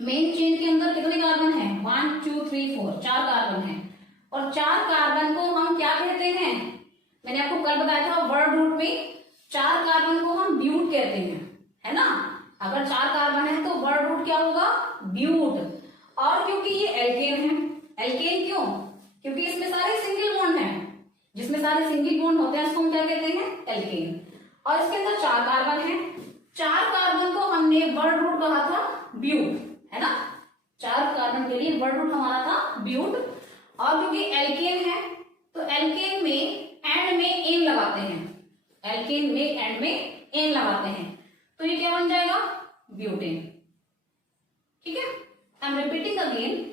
मेन चेन के अंदर कितने कार्बन है, 1 2 3 4 4 कार्बन है, और 4 कार्बन को हम क्या कहते हैं, मैंने आपको कल बताया था वर्ड रूट में 4 कार्बन को हम ब्यूट कहते हैं, है ना। अगर 4 कार्बन है तो वर्ड रूट क्या होगा, ब्यूट। और क्योंकि ये एल्केन है, एल्केन क्यों, क्योंकि इसमें सारे सिंगल बॉन्ड हैं, जिसमें सारे सिंगल बॉन्ड होते हैं उसको हम क्या कहते हैं, एल्केन। और इसके अंदर 4 कार्बन है, 4 कार्बन को हमने वर्ड रूट कहा था ब्यूट, है ना। 4 कार्बन के लिए वर्ड रूट हमारा था ब्यूट। और क्योंकि एल्केन है तो एल्केन में ब्यूटेन। ठीक है, आई एम रिपीटिंग अगेन,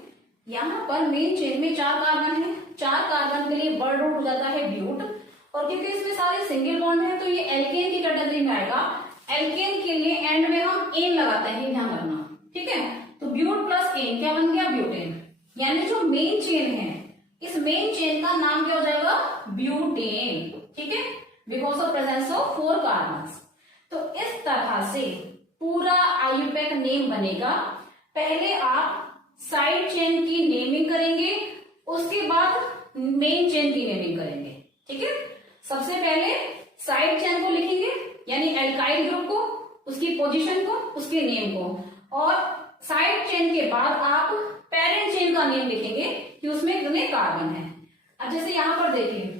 यहाँ पर मेन चेन में 4 कार्बन है, 4 कार्बन के लिए वर्ड रूट हो जाता है ब्यूट, और क्योंकि इसमें सारे सिंगल बॉन्ड है तो ये एल्केन की कैटेगरी में आएगा। एल्केन के लिए एंड में हम एन लगाते हैं, ध्यान रखना। ठीक है, तो ब्यूट प्लस एन क्या बन गया, ब्यूटेन। यानी जो मेन चेन है, इस मेन चेन का नाम क्या हो जाएगा, ब्यूटेन। ठीक है, because of presence of 4 carbon. तो इस तरह से पूरा आईयूपैक नेम बनेगा। पहले आप साइड चेन की नेमिंग करेंगे, उसके बाद मेन चेन की नेमिंग करेंगे। ठीक है, सबसे पहले साइड चेन को लिखेंगे, यानी एल्काइल ग्रुप को, उसकी पोजीशन को, उसके नेम को, और साइड चेन के बाद आप पेरेंट चेन का नेम लिखेंगे कि उसमें कितने कार्बन है। अब जैसे यहां पर देखिए,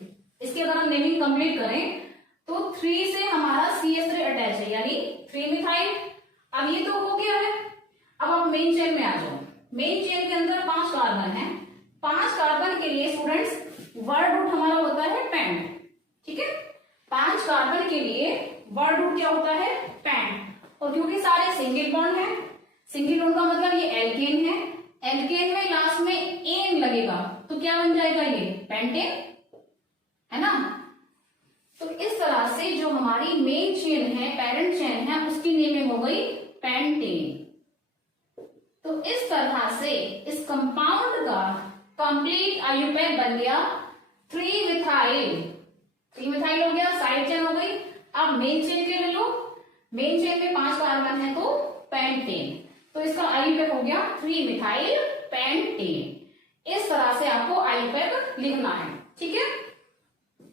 इसके अगर हम नेमिंग कंप्लीट करें तो 3 से हमारा CH3 अटैच है, यानी 3 मिथाइल। अब ये तो हो गया है। अब आप मेन चेन में आ जाओ। मेन चेन के अंदर 5 कार्बन है। 5 कार्बन के लिए स्टूडेंट्स वर्ड रूट हमारा होता है पेंट। ठीक है, 5 कार्बन के लिए वर्ड रूट क्या होता है, पेंट। और क्योंकि सारे सिंगल बॉन्ड है, सिंगल बॉन्ड का मतलब ये एल्केन है, एल्केन में लास्ट में एन लगेगा तो क्या बन जाएगा, ये पेंटेन, है ना। तो इस तरह से जो हमारी मेन चेन है, पेरेंट चेन है, उसकी नेमिंग हो गई पेंटेन। तो इस तरह से इस कंपाउंड का कंप्लीट आईयूपैक बन गया 3 मिथाइल। 3 मिथाइल हो गया, साइड चेन हो गई। अब मेन चेन के ले लो, मेन चेन में 5 कार्बन है तो पेंटेन, तो इसका आईयूपैक हो गया 3 मिथाइल पेंटेन। इस तरह से आपको आईयूपैक लिखना है। ठीक है,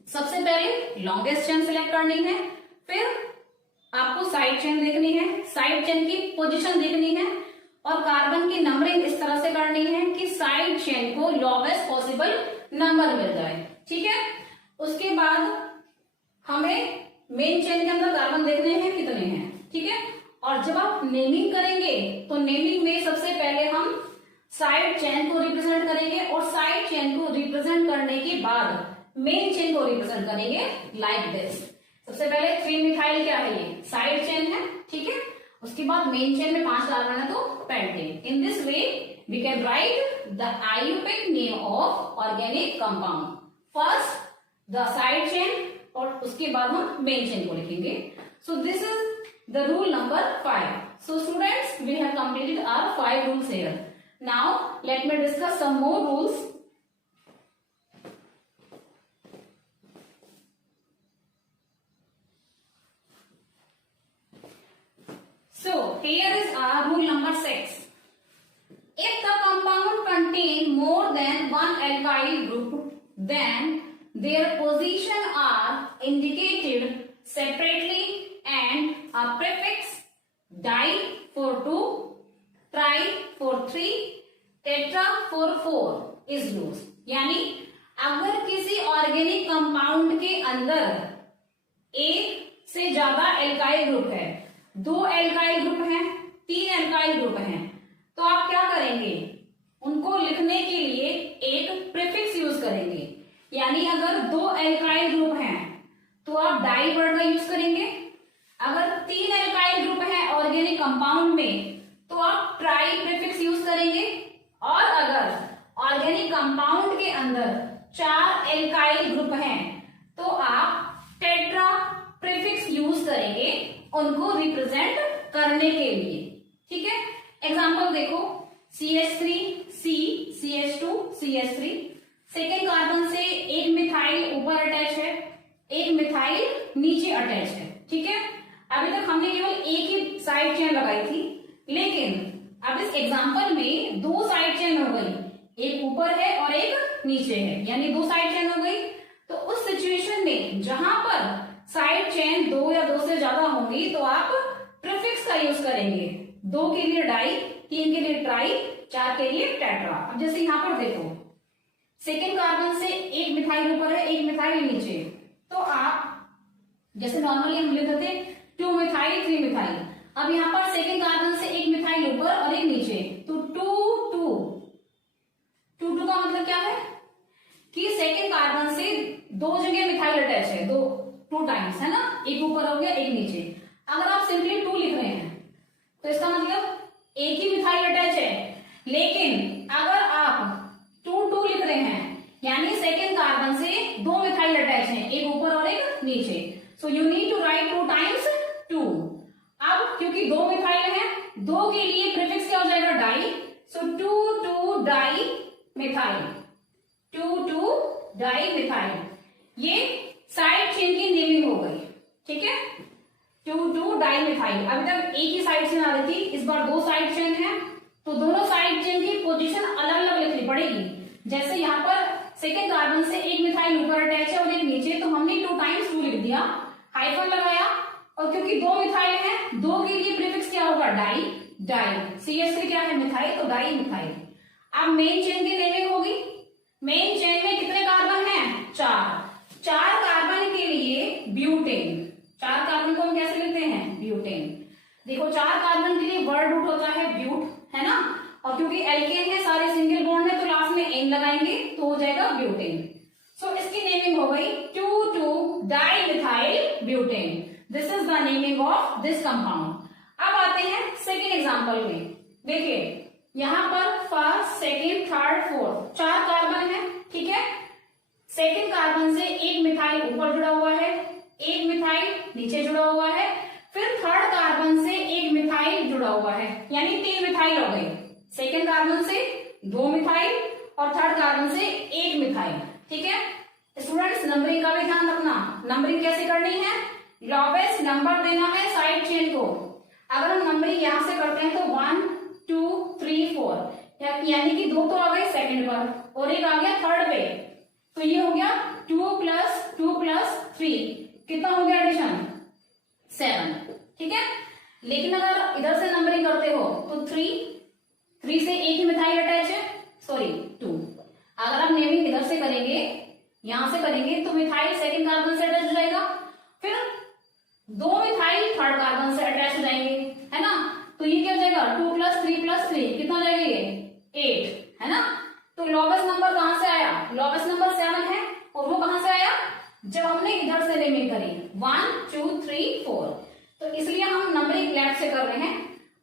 सबसे पहले लॉन्गेस्ट चेन सिलेक्ट करनी है, फिर आपको साइड चेन देखनी है, साइड चेन की पोजीशन देखनी है, और कार्बन की नंबरिंग इस तरह से करनी है कि साइड चेन को लोवेस्ट पॉसिबल नंबर मिल जाए। ठीक है, उसके बाद हमें मेन चेन के अंदर कार्बन देखने हैं कितने हैं। ठीक है, और जब आप नेमिंग करेंगे तो नेमिंग में सबसे पहले हम साइड चेन को रिप्रेजेंट करेंगे, और साइड चेन को रिप्रेजेंट करने के बाद मेन चेन को रिप्रेजेंट करेंगे लाइक दिस। सबसे पहले 3 मिथाइल क्या है, ये साइड चेन है। ठीक है, उसके बाद मेन चेन में 5 कार्बन है तो pentane. In this way we can write the IUPAC name of organic compound. First the side chain, और उसके बाद हम मेन चेन को लिखेंगे। So this is the rule number 5. So students, we have completed our 5 rules here. Now let me discuss some more rules. So here is our rule number 6. If the compound contain more than one alkyl group, then their position are indicated separately and a prefix di for 2, tri for 3, tetra for 4 is used. यानी अगर किसी organic compound के अंदर एक से ज्यादा alkyl group है, 2 alkyl group हैं, 3 एल्काइल ग्रुप हैं, तो आप क्या करेंगे, उनको लिखने के लिए एक प्रीफिक्स यूज करेंगे। यानी अगर 2 एल्काइल ग्रुप हैं तो आप डाई वर्ड का यूज करेंगे। अगर 3 एल्काइल ग्रुप है ऑर्गेनिक कंपाउंड में तो आप ट्राई प्रीफिक्स यूज करेंगे। और अगर ऑर्गेनिक कंपाउंड के अंदर 4 एल्काइल ग्रुप हैं तो आप टेट्रा प्रीफिक्स यूज करेंगे उनको रिप्रेजेंट करने के लिए। ठीक है, एग्जांपल देखो, CH3 C, CH2 CH3, second carbon से एक मिथाइल ऊपर अटैच है, एक मिथाइल नीचे अटैच है। ठीक है, अभी तक हमने केवल एक ही साइड चेन लगाई थी, लेकिन अब इस एग्जांपल में 2 साइड चेन हो गई, एक ऊपर है और एक नीचे है, यानी 2 साइड चेन हो गई। तो उस सिचुएशन में जहां पर साइड चेन 2 या 2 से ज्यादा होंगी तो आप प्रीफिक्स का यूज करेंगे। 2 के लिए डाई, 3 के लिए ट्राई, 4 के लिए टेट्रा। अब जैसे यहाँ पर देखो, सेकेंड कार्बन से एक मिथाइल ऊपर है, एक मिथाइल नीचे, तो आप जैसे नॉर्मली हम लिखते थे 2 मिथाइल 3 मिथाइल, अब यहाँ पर सेकेंड कार्बन से एक मिथाइल ऊपर और एक नीचे, तो 2 का मतलब क्या है कि सेकेंड कार्बन से 2 जगह मिथाइल अटैच है, 2 टाइम्स, है ना, एक ऊपर हो गया एक नीचे। अगर आप सिंपली 2 लिख रहे हैं तो इसका क्योंकि 2 मिथाइल है, 2 के लिए प्रीफिक्स क्या हो जाएगा, डाई। सो 2,2 डाई मिथाइल, 2,2 डाई मिथाइल। ये साइड चेन की नेमिंग हो गई, ठीक है, 2,2 डाई मिथाइल। अभी तक एक ही साइड चेन आ रही थी, इस बार 2 साइड चेन है, तो दोनों साइड चेन की पोजीशन अलग अलग लिखनी पड़ेगी। जैसे यहाँ पर सेकेंड कार्बन से एक मिथाइल ऊपर अटैच है और एक नीचे, तो हमने 2 टाइम्स 2 लिख दिया, हाइफन लगाया, और क्योंकि 2 मिथाइल है, 2 के लिए प्रीफिक्स क्या होगा, डाई, डाई। CH3 क्या है, मिथाइल, तो डाई मिथाइल। अब मेन चेन की नेमिंग होगी। मेन चेन में कितने कार्बन हैं, 4 कार्बन के लिए ब्यूटेन। 4 कार्बन को हम कैसे लिखते हैं, ब्यूटेन। देखो 4 कार्बन के लिए वर्ड रूट होता है ब्यूट, है ना, और क्योंकि एल्केन है, सारे सिंगल बॉन्ड है, तो लास्ट में एन लगाएंगे तो हो जाएगा ब्यूटेन। सो इसकी नेमिंग हो गई 2,2 di methyl butane. This is the naming of this compound. अब आते हैं सेकेंड एग्जाम्पल में। देखिए यहाँ पर first, second, third, fourth 4 carbon है, ठीक है। सेकेंड कार्बन से एक मिथाइल ऊपर जुड़ा हुआ है, एक मिथाइल नीचे जुड़ा हुआ है, फिर थर्ड कार्बन से एक मिथाइल जुड़ा हुआ है, यानी 3 मिथाइल हो गई। सेकेंड कार्बन से 2 मिथाइल और थर्ड कार्बन से 1 मिथाइल, ठीक है। स्टूडेंट्स नंबरिंग का भी ध्यान रखना। नंबरिंग कैसे करनी है, लोवेस्ट नंबर देना है साइड चेन को। अगर हम नंबरिंग यहां से करते हैं तो 1, 2, 3, 4, यानी कि 2 तो आ गए सेकेंड पर और एक आ गया थर्ड पे, तो ये हो गया 2 + 2 + 3, कितना हो गया एडिशन, 7, ठीक है। लेकिन अगर इधर से नंबरिंग करते हो तो 3 से एक ही मिथाइल अटैच है, सॉरी 2। अगर हम नेमिंग इधर से करेंगे, यहां से करेंगे, तो मिथाइल सेकेंड कार्बन से अटैच हो जाएगा, फिर 2 मिथाइल थर्ड कार्बन से अटैच हो जाएंगे, है ना। तो ये क्या हो जाएगा, 2 + 3 + 3, कितना हो जाएगा ये 8, है ना। तो लोवेस्ट नंबर कहां से आया, लोवेस्ट नंबर 7 है, और वो कहां से आया, जब हमने इधर से नेमिंग करी 1, 2, 3, 4। तो इसलिए हम नंबरिंग लेफ्ट से कर रहे हैं।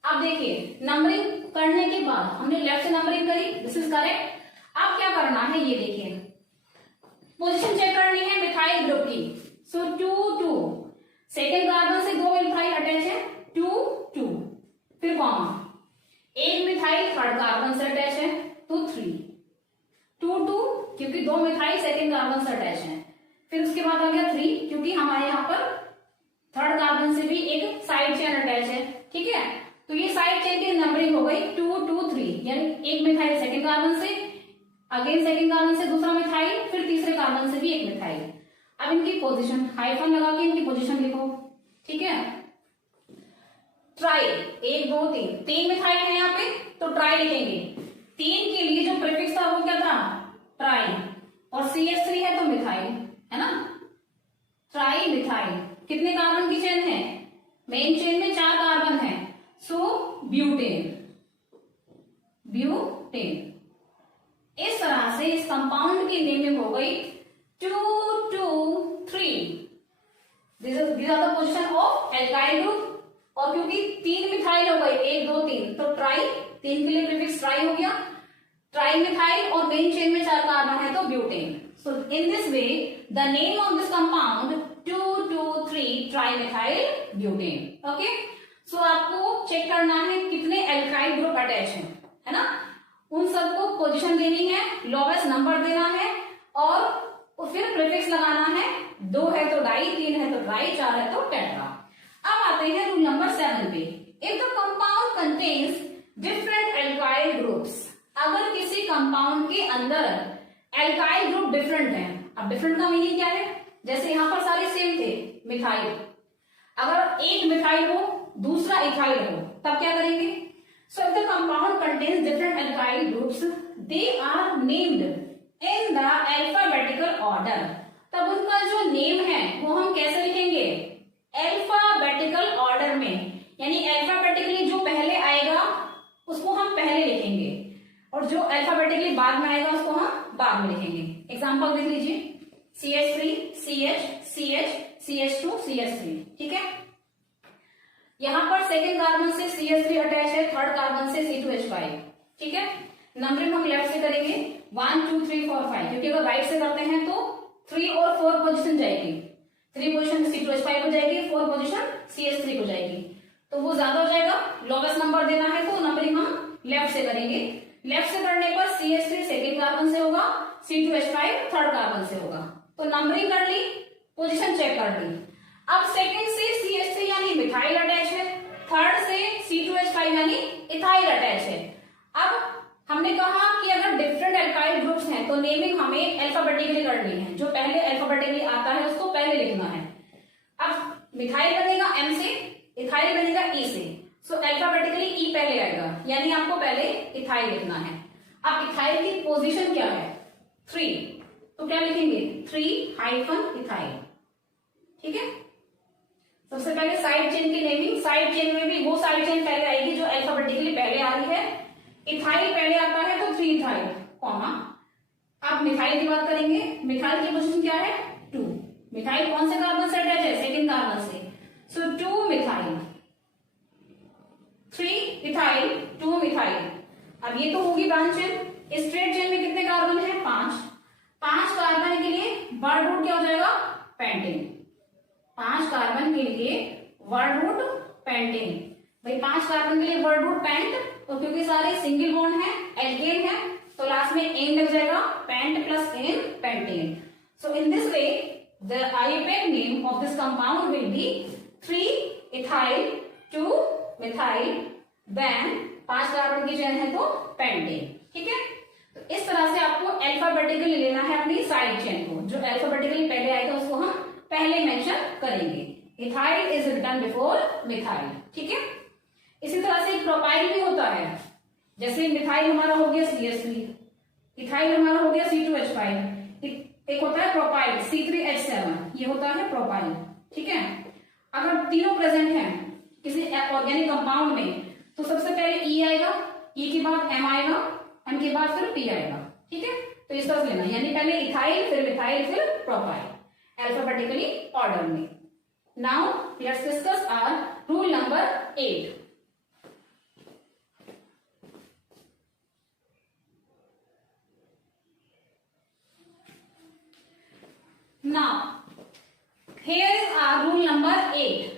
अब देखिए नंबरिंग करने के बाद हमने लेफ्ट से नंबरिंग करी, दिस इज करेक्ट। अब क्या करना है, ये देखिए पोजीशन चेक करनी है मिथाइल ग्रुप की। सो 2,2 सेकेंड कार्बन से 2 मिथाइल अटैच है, 2,2, फिर कॉमा, एक मिथाइल थर्ड कार्बन से अटैच है तो 3, 2,2 क्योंकि 2 मिथाइल सेकेंड कार्बन से अटैच है, फिर उसके बाद आ गया 3 क्योंकि हमारे यहाँ पर थर्ड कार्बन से भी एक साइड चेन अटैच है, ठीक है। तो ये साइड चेन की नंबरिंग हो गई 2, 2, 3, यानी एक मिथाइल सेकेंड कार्बन से, अगेन सेकेंड कार्बन से दूसरा मिथाइल, फिर तीसरे कार्बन से भी एक मिथाइल। अब इनकी पोजीशन हाइफन लगा के इनकी पोजीशन लिखो, ठीक है। ट्राई 1, 2, 3 मिथाइल है यहाँ पे, तो ट्राई लिखेंगे। 3 के लिए जो प्रीफिक्स था वो क्या था, ट्राई, और CH3 है तो मिथाइल, है ना, ट्राई मिथाइल। कितने कार्बन की चेन है, मेन चेन में 4 कार्बन है, सो ब्यूटेन, ब्यूटेन। इस तरह से इस कंपाउंड की नेमिंग हो गई 2, 2, 3। These are the position of alkyl group। और क्योंकि 3 मिथाइल हो गए, 1, 2, 3, तो ट्राई, 3 के लिए प्रीफिक्स ट्राई हो गया, ट्राई मिथाइल, और मेन चेन में 4 कार्बन है तो butane. So in this way the name of this compound 2, 2, 3 trimethyl butane. Okay, so आपको चेक करना है कितने एल्काइल ग्रुप अटैच है ना, उन सबको पोजीशन देनी है, लोवेस्ट नंबर देना है, और फिर प्रीफिक्स लगाना है। 2 है तो डाई, 3 है तो ट्राई, 4 है तो टेट्रा। अब आते हैं रूल नंबर 7 पे। If the compound contains different alkyl groups, अगर किसी कंपाउंड के अंदर एल्काइल ग्रुप डिफरेंट है, अब डिफरेंट का मीनिंग क्या है, जैसे यहां पर सारे सेम थे मिथाइल, अगर एक मिथाइल हो दूसरा इथाइल हो तब क्या करेंगे। So if the compound contains different alkyl groups they are named in the alphabetical order, तब उनका जो नेम है वो हम कैसे लिखेंगे, अल्फाबेटिकल ऑर्डर में, यानी अल्फाबेटिकली जो पहले आएगा उसको हम पहले लिखेंगे और जो अल्फाबेटिकली बाद में आएगा उसको हम बाद में लिखेंगे। एग्जांपल देख लीजिए, CH3, CH, CH, CH2, CH3, ठीक है। यहां पर सेकेंड कार्बन से CH3 अटैच है, थर्ड कार्बन से C2H5, ठीक है। नंबरिंग हम लेफ्ट से करेंगे 1, 2, 3, 4, 5, क्योंकि अगर राइट से करते हैं तो 3 और 4 पोजीशन जाएगी, 3 पोजीशन C2H5 को जाएगी, 4 पोजीशन CH3 को जाएगी। तो वो ज्यादा हो जाएगा, लोवेस्ट नंबर देना है तो नंबरिंग हम लेफ्ट से करेंगे। लेफ्ट से करने पर CH3 सेकेंड कार्बन से होगा, C2H5 थर्ड कार्बन से होगा। तो नंबरिंग कर ली, पोजीशन चेक कर ली। अब सेकेंड से CH3 यानी मिथाइल अटैच है, थर्ड से C2H5 यानी इथाइल अटैच है। अब हमने कहा कि अगर डिफरेंट एल्काइल ग्रुप्स हैं तो नेमिंग हमें अल्फाबेटिकली करनी है, जो पहले अल्फाबेटिकली आता है उसको पहले लिखना है। अब मिथाइल बनेगा M से, इथाइल बनेगा E से, सो अल्फाबेटिकली E पहले आएगा, यानी आपको पहले इथाइल लिखना है। अब इथाइल की पोजीशन क्या है? 3, तो क्या लिखेंगे? 3 इथाइल। ठीक है, सबसे पहले साइड चेन की नेमिंग, साइड चेन में भी वो साइड चेन पहले आएगी जो अल्फाबेटिकली पहले आ रही है। इथाइल पहले आता है तो 3 इथाइल, कॉमा। अब मिथाइल की बात करेंगे, मिथाइल की पोजीशन क्या है? 2। मिथाइल कौन से कार्बन से अटैच है? सेकेंड कार्बन से, सो 2 मिथाइल, 3 इथाइल, 2 मिथाइल। अब ये तो होगी ब्रांच चेन। स्ट्रेट चेन में कितने कार्बन है? 5 कार्बन के लिए वर्ड रूट क्या हो जाएगा? पेंटेन। 5 कार्बन के लिए वर्ड रूट पेंटेन। भाई 5 कार्बन के लिए वर्ड रूट पेंट, तो क्योंकि सारे सिंगल बॉन्ड है, एल्केन है, तो लास्ट में एन लग जाएगा, pent plus ane, pentane. So in this way the IUPAC name of this compound will be 3 ethyl 2 methyl, then 5 carbon की चेन है तो पेंटेन। ठीक है, तो इस तरह से आपको अल्फाबेटिकली लेना है अपनी साइड चेन को, जो अल्फाबेटिकली पहले आएगा उसको हम पहले मेंशन करेंगे। Ethyl is written before methyl. ठीक है, इसी तरह से प्रोपाइल भी होता है, जैसे मिथाइल हमारा हो गया CH3, इथाइल हमारा हो गया C2H5, एक होता है प्रोपाइल C3H7, ये होता है प्रोपाइल। ठीक है, अगर तीनों प्रेजेंट हैं किसी ऑर्गेनिक कंपाउंड में तो सबसे पहले E आएगा, E के बाद M आएगा, M के बाद फिर P आएगा। ठीक है, तो इस तरह से लेना, यानी पहले इथाइल फिर मिथाइल फिर प्रोपाइल, अल्फाबेटिकली ऑर्डर में। Now let's discuss our rule number 8। Now, here is our rule number 8.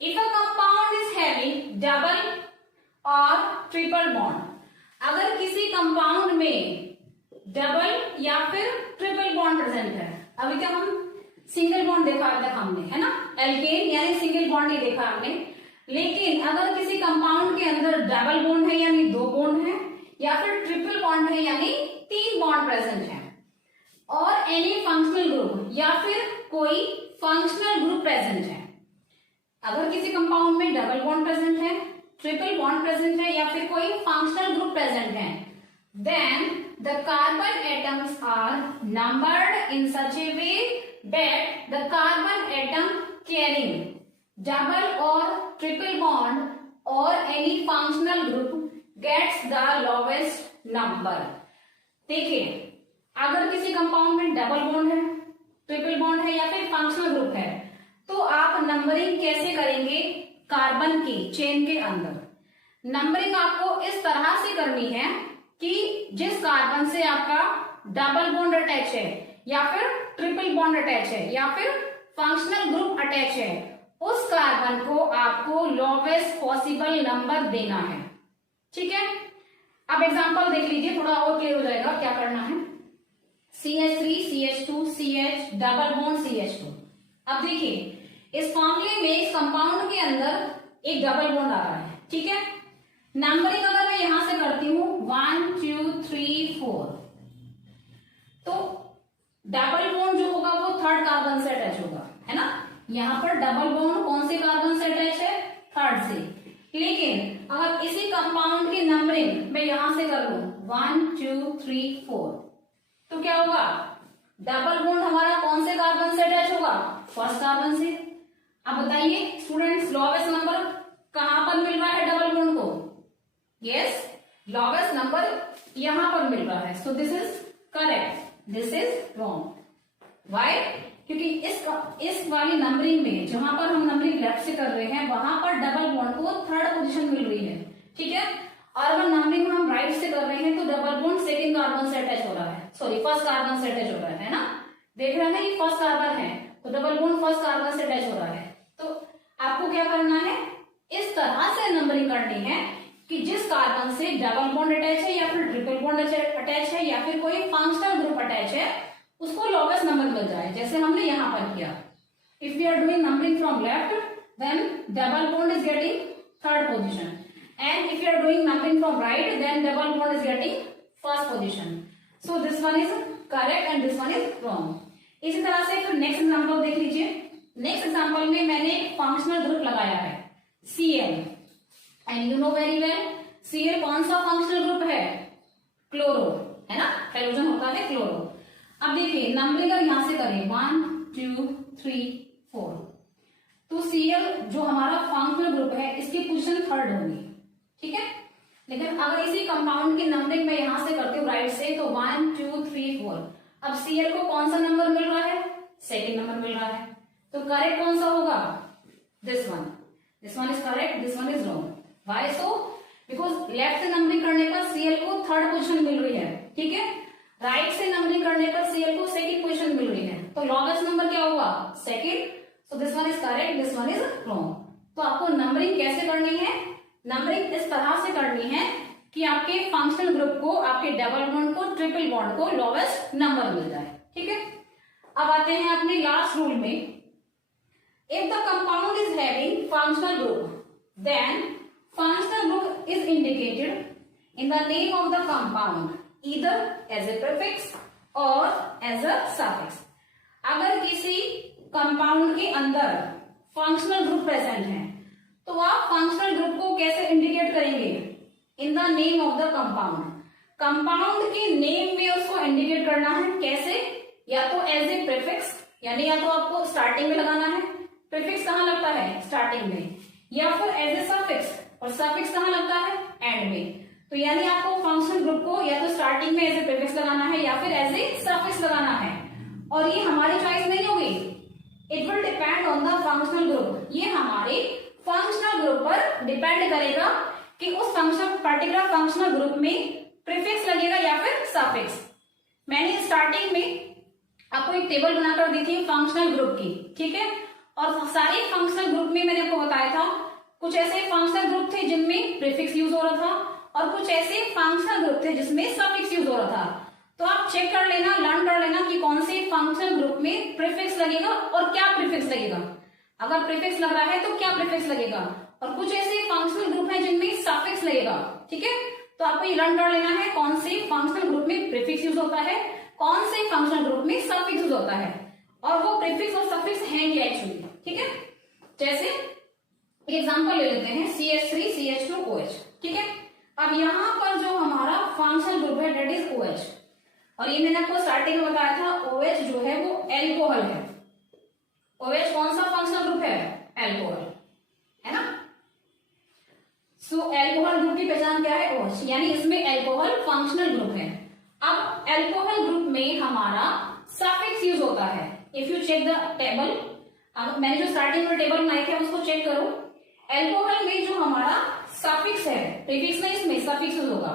If a compound is having double or triple bond, अगर किसी कंपाउंड में डबल या फिर ट्रिपल बॉन्ड प्रेजेंट है, अभी तक हम सिंगल बॉन्ड देखा हमने, है ना, एल्केन यानी सिंगल बॉन्ड ही देखा हमने। लेकिन अगर किसी कंपाउंड के अंदर डबल बॉन्ड है यानी 2 बॉन्ड है, या फिर ट्रिपल बॉन्ड है यानी 3 बॉन्ड प्रेजेंट है, और एनी फंक्शनल ग्रुप या फिर कोई फंक्शनल ग्रुप प्रेजेंट है, अगर किसी कंपाउंड में डबल बॉन्ड प्रेजेंट है, ट्रिपल बॉन्ड प्रेजेंट है या फिर कोई फंक्शनल ग्रुप प्रेजेंट है, then the carbon atoms are numbered in such a way that the carbon atom carrying double और ट्रिपल बॉन्ड और any functional group gets the lowest number. देखिए, अगर किसी कंपाउंड में डबल बॉन्ड है, triple bond है या फिर फंक्शनल ग्रुप है, तो आप नंबरिंग कैसे करेंगे? कार्बन की चेन के अंदर नंबरिंग आपको इस तरह से करनी है कि जिस कार्बन से आपका डबल बॉन्ड अटैच है या फिर ट्रिपल बॉन्ड अटैच है या फिर फंक्शनल ग्रुप अटैच है, उस कार्बन को आपको लोवेस्ट पॉसिबल नंबर देना है। ठीक है, अब एग्जांपल देख लीजिए, थोड़ा और क्लियर हो जाएगा क्या करना है। CH3 CH2 CH double bond CH2। अब देखिए, इस फॉर्मूले में इस कंपाउंड के अंदर एक डबल बॉन्ड आ रहा है। ठीक है, नंबरिंग अगर मैं यहां से करती हूं 1 2 3 4, तो डबल बॉन्ड जो होगा वो थर्ड कार्बन से अटैच होगा, है ना। यहां पर डबल बॉन्ड कौन से कार्बन से अटैच है? थर्ड से। लेकिन अगर इसी कंपाउंड की नंबरिंग मैं यहां से कर लूं 1 2 3 4, तो क्या होगा? डबल बॉन्ड हमारा कौन से कार्बन से अटैच होगा? फर्स्ट कार्बन से। अब बताइए स्टूडेंट्स, लोवेस्ट नंबर कहां पर मिल रहा है डबल बॉन्ड को? यस, लोवेस्ट नंबर यहां पर मिल रहा है। सो this is correct, this is wrong. Why? क्योंकि इस वाली नंबरिंग में जहां पर हम नंबरिंग लेफ्ट से कर रहे हैं वहां पर डबल बॉन्ड को थर्ड पोजीशन मिल रही है। ठीक है, और अगर नंबरिंग हम राइट से कर रहे हैं तो डबल बॉन्ड सेकंड कार्बन से अटैच हो रहा है, सॉरी फर्स्ट कार्बन से अटैच हो रहा है ना। देख रहे हैं ये फर्स्ट कार्बन है तो डबल बॉन्ड फर्स्ट कार्बन से अटैच हो रहा है। तो आपको क्या करना है? इस तरह से नंबरिंग करनी है कि जिस कार्बन से डबल बॉन्ड अटैच है या फिर ट्रिपल बॉन्ड अटैच है या फिर कोई फंक्शनल ग्रुप अटैच है उसको लोवेस्ट नंबर मिल जाए, जैसे हमने यहाँ पर किया। If we are doing numbering from left then double bond is getting third position, and if you are doing numbering from right then double bond is getting first position. So this one is correct and this one is wrong. इसी तरह से फिर next example देख लीजिए। Next example में मैंने एक functional group लगाया है Cl, and you know very well Cl कौन सा फंक्शनल ग्रुप है, क्लोरो, है ना, हाइड्रोजन होता है क्लोरो। अब देखिए नंबरिंग अगर यहां से करें 1 2 3 4, तो Cl जो हमारा फंक्शनल ग्रुप है इसकी पोजीशन थर्ड होगी, ठीक है। लेकिन अगर इसी कंपाउंड की नंबरिंग में यहां से करती हूँ राइट से, तो 1 2 3 4, अब Cl को कौन सा नंबर मिल रहा है, सेकेंड नंबर मिल रहा है, तो करेक्ट कौन सा होगा, this one is correct, this one is wrong. Why so, because left से नंबरिंग करने पर Cl को थर्ड पोजीशन मिल रही है, ठीक है, राइट से नंबरिंग करने पर Cl को सेकंड पोजीशन मिल रही है, तो लोवेस्ट नंबर क्या होगा, second. So this one is correct, this one is wrong. तो आपको नंबरिंग कैसे करनी है, नंबरिंग इस तरह से करनी है कि आपके फंक्शनल ग्रुप को, आपके डबल बॉन्ड को, ट्रिपल बॉन्ड को लोवेस्ट नंबर मिल जाए, ठीक है। अब आते हैं अपने लास्ट रूल में। If the compound is having functional group, then functional group is indicated in the name of the compound, either as a prefix or as a suffix. अगर किसी कंपाउंड के अंदर फंक्शनल ग्रुप प्रेजेंट है तो आप functional group को कैसे indicate करेंगे, in the name of the compound. Compound के नेम में उसको इंडिकेट करना है, कैसे, या तो एज ए प्रीफिक्स, यानी या तो आपको स्टार्टिंग में लगाना है, प्रीफिक्स कहाँ लगता है, स्टार्टिंग में, या फिर एज ए सफिक्स, और सफिक्स कहाँ लगता है, एंड में। तो यानी आपको फंक्शनल ग्रुप को या तो स्टार्टिंग में एज ए प्रीफिक्स लगाना है या फिर एज ए सफिक्स लगाना है, और ये हमारी चॉइस नहीं होगी, it will depend on the functional group. ये हमारे फंक्शनल ग्रुप पर डिपेंड करेगा कि उस फंक्शन पर्टिकुलर फंक्शनल ग्रुप में प्रीफिक्स लगेगा या फिर सफिक्स। मैंने स्टार्टिंग में आपको एक टेबल बनाकर दी थी फंक्शनल ग्रुप की, ठीक है, और सारे फंक्शनल ग्रुप में मैंने आपको बताया था कुछ ऐसे फंक्शनल ग्रुप थे जिनमें प्रीफिक्स यूज हो रहा था और कुछ ऐसे फंक्शनल ग्रुप थे जिसमें सफिक्स यूज हो रहा था। तो आप चेक कर लेना, लर्न कर लेना कि कौन से फंक्शनल ग्रुप में प्रीफिक्स लगेगा और क्या प्रीफिक्स लगेगा। अगर प्रीफिक्स लग रहा है तो क्या प्रीफिक्स लगेगा, और कुछ ऐसे फंक्शनल ग्रुप है जिनमें सफिक्स लगेगा, ठीक है। तो आपको ये लर्न कर लेना है कौन से फंक्शनल ग्रुप में प्रीफिक्स यूज होता है, कौन से फंक्शनल ग्रुप में सफिक्स यूज होता है, और वो प्रीफिक्स और सफिक्स हैं क्या एक्चुअली, ठीक है। जैसे एग्जांपल ले लेते हैं CH3 CH2OH, ठीक है। अब यहाँ पर जो हमारा फंक्शनल ग्रुप है दैट इज OH, और ये मैंने आपको स्टार्टिंग में बताया था OH जो है वो एल्कोहल है। OH कौन सा फंक्शनल ग्रुप है, एल्कोहल, है ना। सो एल्कोहल ग्रुप की पहचान क्या है, OH, यानी इसमें एल्कोहल फंक्शनल ग्रुप है। अब एल्कोहल ग्रुप में हमारा सफिक्स यूज होता है। If you check the table, अब मैंने जो स्टार्टिंग में टेबल बनाई थी उसको चेक करो, एल्कोहल में जो हमारा सफिक्स है, प्रीफिक्स नहीं, इसमें सफिक्स यूज होगा।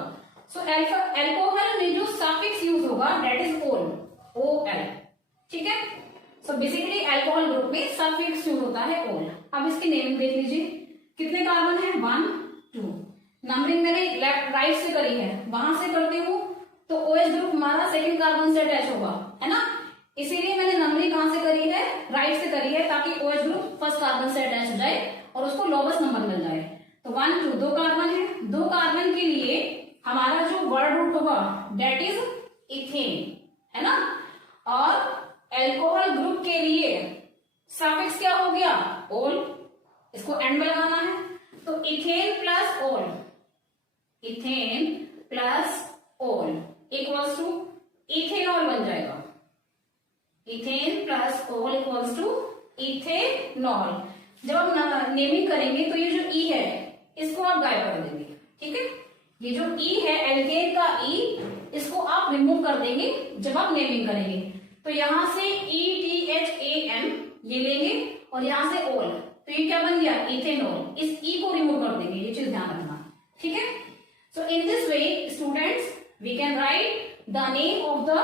सो एल्कोहल में जो सफिक्स यूज होगा दैट इज ओल, OL, ठीक है। सो बेसिकली एल्कोहल ग्रुप में सफिक्स यूज होता है ओल। अब इसकी नेमिंग देख लीजिए, कितने कार्बन है, 1 2। नंबरिंग मैंने लेफ्ट राइट से करी है, वहां से करती हूँ तो OH ग्रुप हमारा सेकंड कार्बन से अटैच होगा, है ना। इसीलिए मैंने नंबरिंग कहां से करी है, राइट से करी है, ताकि OH ग्रुप फर्स्ट कार्बन से अटैच हो जाए और उसको लोवेस्ट नंबर मिल जाए। तो 1 2 दो कार्बन है, दो कार्बन के लिए हमारा जो वर्ड रूट होगा दैट इज इथेन, है ना। और एल्कोहल ग्रुप के लिए सफिक्स क्या हो गया, ओल, इसको एंड में लगाना है, तो इथेन प्लस ओल, इथेन प्लस ओल इक्वल्स टू इथेनॉल बन जाएगा। इथेन प्लस ओल इक्वल्स टू इथेनॉल। जब आप नेमिंग करेंगे तो ये जो ई है इसको आप गायब कर देंगे, ठीक है। ये जो ई है एल्केन का ई, इसको आप रिमूव कर देंगे जब आप नेमिंग करेंगे। तो यहां से ETHAN ये लेंगे और यहां से ओल, तो ये क्या बन गया, इथेनॉल। इस ई को रिमूव कर देंगे, ये चीज ध्यान रखना, ठीक है। So in this way students we can write the name of the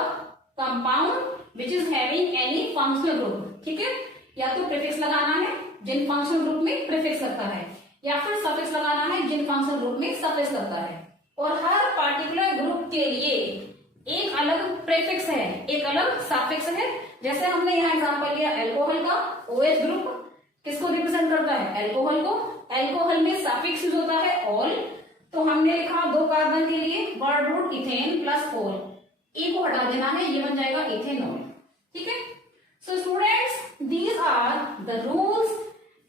compound which is having any functional group, ठीक है। या तो प्रीफिक्स लगाना है जिन फंक्शनल ग्रुप में प्रीफिक्स लगता है, या फिर सफिक्स लगाना है जिन फंक्शनल ग्रुप में सफिक्स लगता है। और हर पार्टिकुलर ग्रुप के लिए एक अलग प्रीफिक्स है, एक अलग सफिक्स है। जैसे हमने यहाँ एग्जांपल लिया एल्कोहल का, OH ग्रुप किसको रिप्रेजेंट करता है, एल्कोहल को। एल्कोहल में सफिक्स यूज होता है ऑल, तो हमने लिखा 2 कार्बन के लिए word root ethane plus ol, e को हटा देना है, ये बन जाएगा इथेनॉल। ठीक है। So students, these are the rules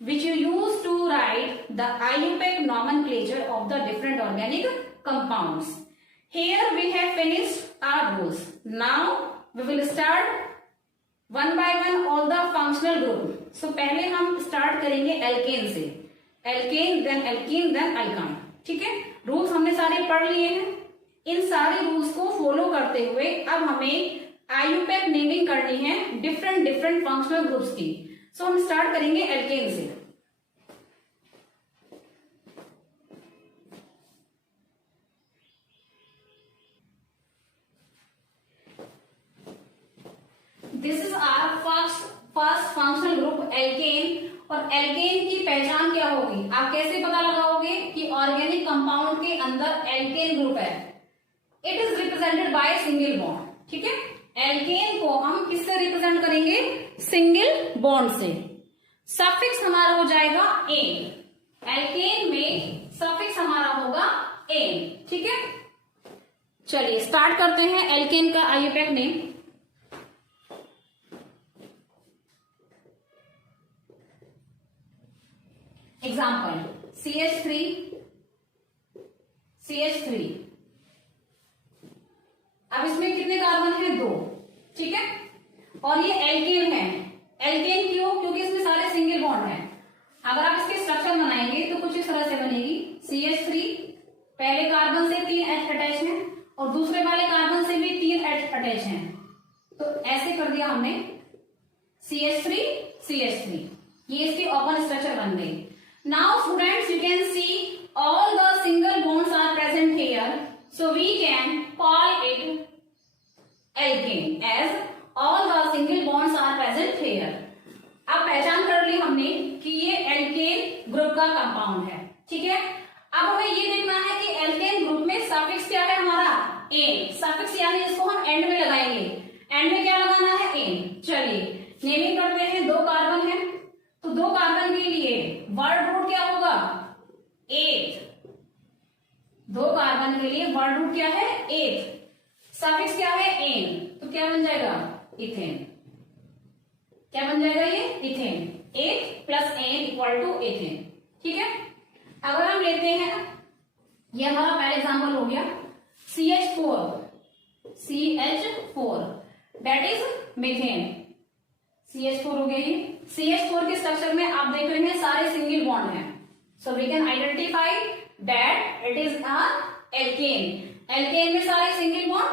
which you use to write the IUPAC nomenclature of the different organic compounds. Here we have finished our rules. Now we will start one by one all the functional group. So पहले हम start करेंगे alkane से, alkene then alkene then अल्कान। ठीक है, rules हमने सारे पढ़ लिए हैं। इन सारे रूल्स को फॉलो करते हुए अब हमें IUPAC नेमिंग करनी है डिफरेंट फंक्शनल ग्रुप्स की। सो हम स्टार्ट करेंगे एल्केन से। This is our first functional group alkane. और एल्केन की पहचान क्या होगी, आप कैसे पता लगाओगे कि ऑर्गेनिक कंपाउंड के अंदर एल्केन ग्रुप है। It is represented by single bond. ठीक है, एल्केन को हम किससे रिप्रेजेंट करेंगे, सिंगल बॉन्ड से। सफिक्स हमारा हो जाएगा एन, एल्केन में सफिक्स हमारा होगा एन। ठीक है, चलिए स्टार्ट करते हैं एल्केन का IUPAC name. Example CH3, CH3। अब इसमें कितने कार्बन है, 2। ठीक है, और ये एल्केन है। एल्केन क्यों, क्योंकि इसमें सारे सिंगल बॉन्ड हैं। अगर आप इसके स्ट्रक्चर बनाएंगे तो कुछ इस तरह से बनेगी। CH3 पहले कार्बन से 3 H अटैच है और दूसरे वाले कार्बन से भी 3 H अटैच हैं, तो ऐसे कर दिया हमने CH3 CH3, ये इसकी ओपन स्ट्रक्चर बन गई। Now students, you can see all the single bonds are present here, so we can call it alkane as all the single bonds are present here. अब पहचान कर ली हमने कि ये एल्केन ग्रुप का कंपाउंड है। ठीक है, अब हमें ये देखना है कि एल्केन ग्रुप में सफिक्स क्या है हमारा, एन। सफिक्स यानी जिसको हम एंड में लगाएंगे, एंड में क्या लगाना है, एन। चलिए नेमिंग करते हैं। 2 कार्बन है, तो 2 कार्बन के लिए वर्ड रूट क्या होगा, 8। 2 कार्बन के लिए वर्ड रूट क्या है, 8। सफिक्स क्या है, एन, तो क्या बन जाएगा, इथेन। क्या बन जाएगा ये, ethane. 8 plus ane equal to ethane. ठीक है, अगर हम लेते हैं, ये हमारा पहला एग्जांपल हो गया CH4 that is methane. CH4 हो गया ये। CH4 के स्ट्रक्चर में आप देख रहे हैं सारे सिंगल बॉन्ड हैं, so we can identify that it is a alkane. Alkane में सारे सिंगल बॉन्ड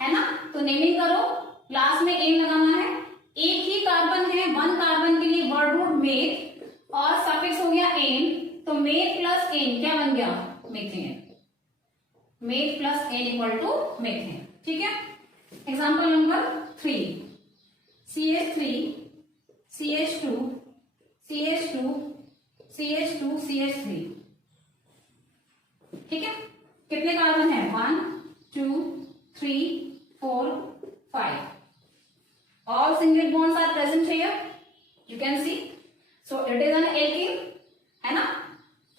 है ना, तो नेमिंग करो, लास्ट में एन लगाना है। एक ही कार्बन है, 1 कार्बन के लिए वर्ड रूट मेथ और सफिक्स हो गया एन, तो मेथ प्लस एन क्या बन गया, methane. Meth plus ane equal to methane. ठीक है, example number 3, CH3 CH2 CH2 CH2 CH3। ठीक है, कितने कार्बन है, 1 2 3 4 5। All single bonds are present here. You can see. So it is an alkene, है ना।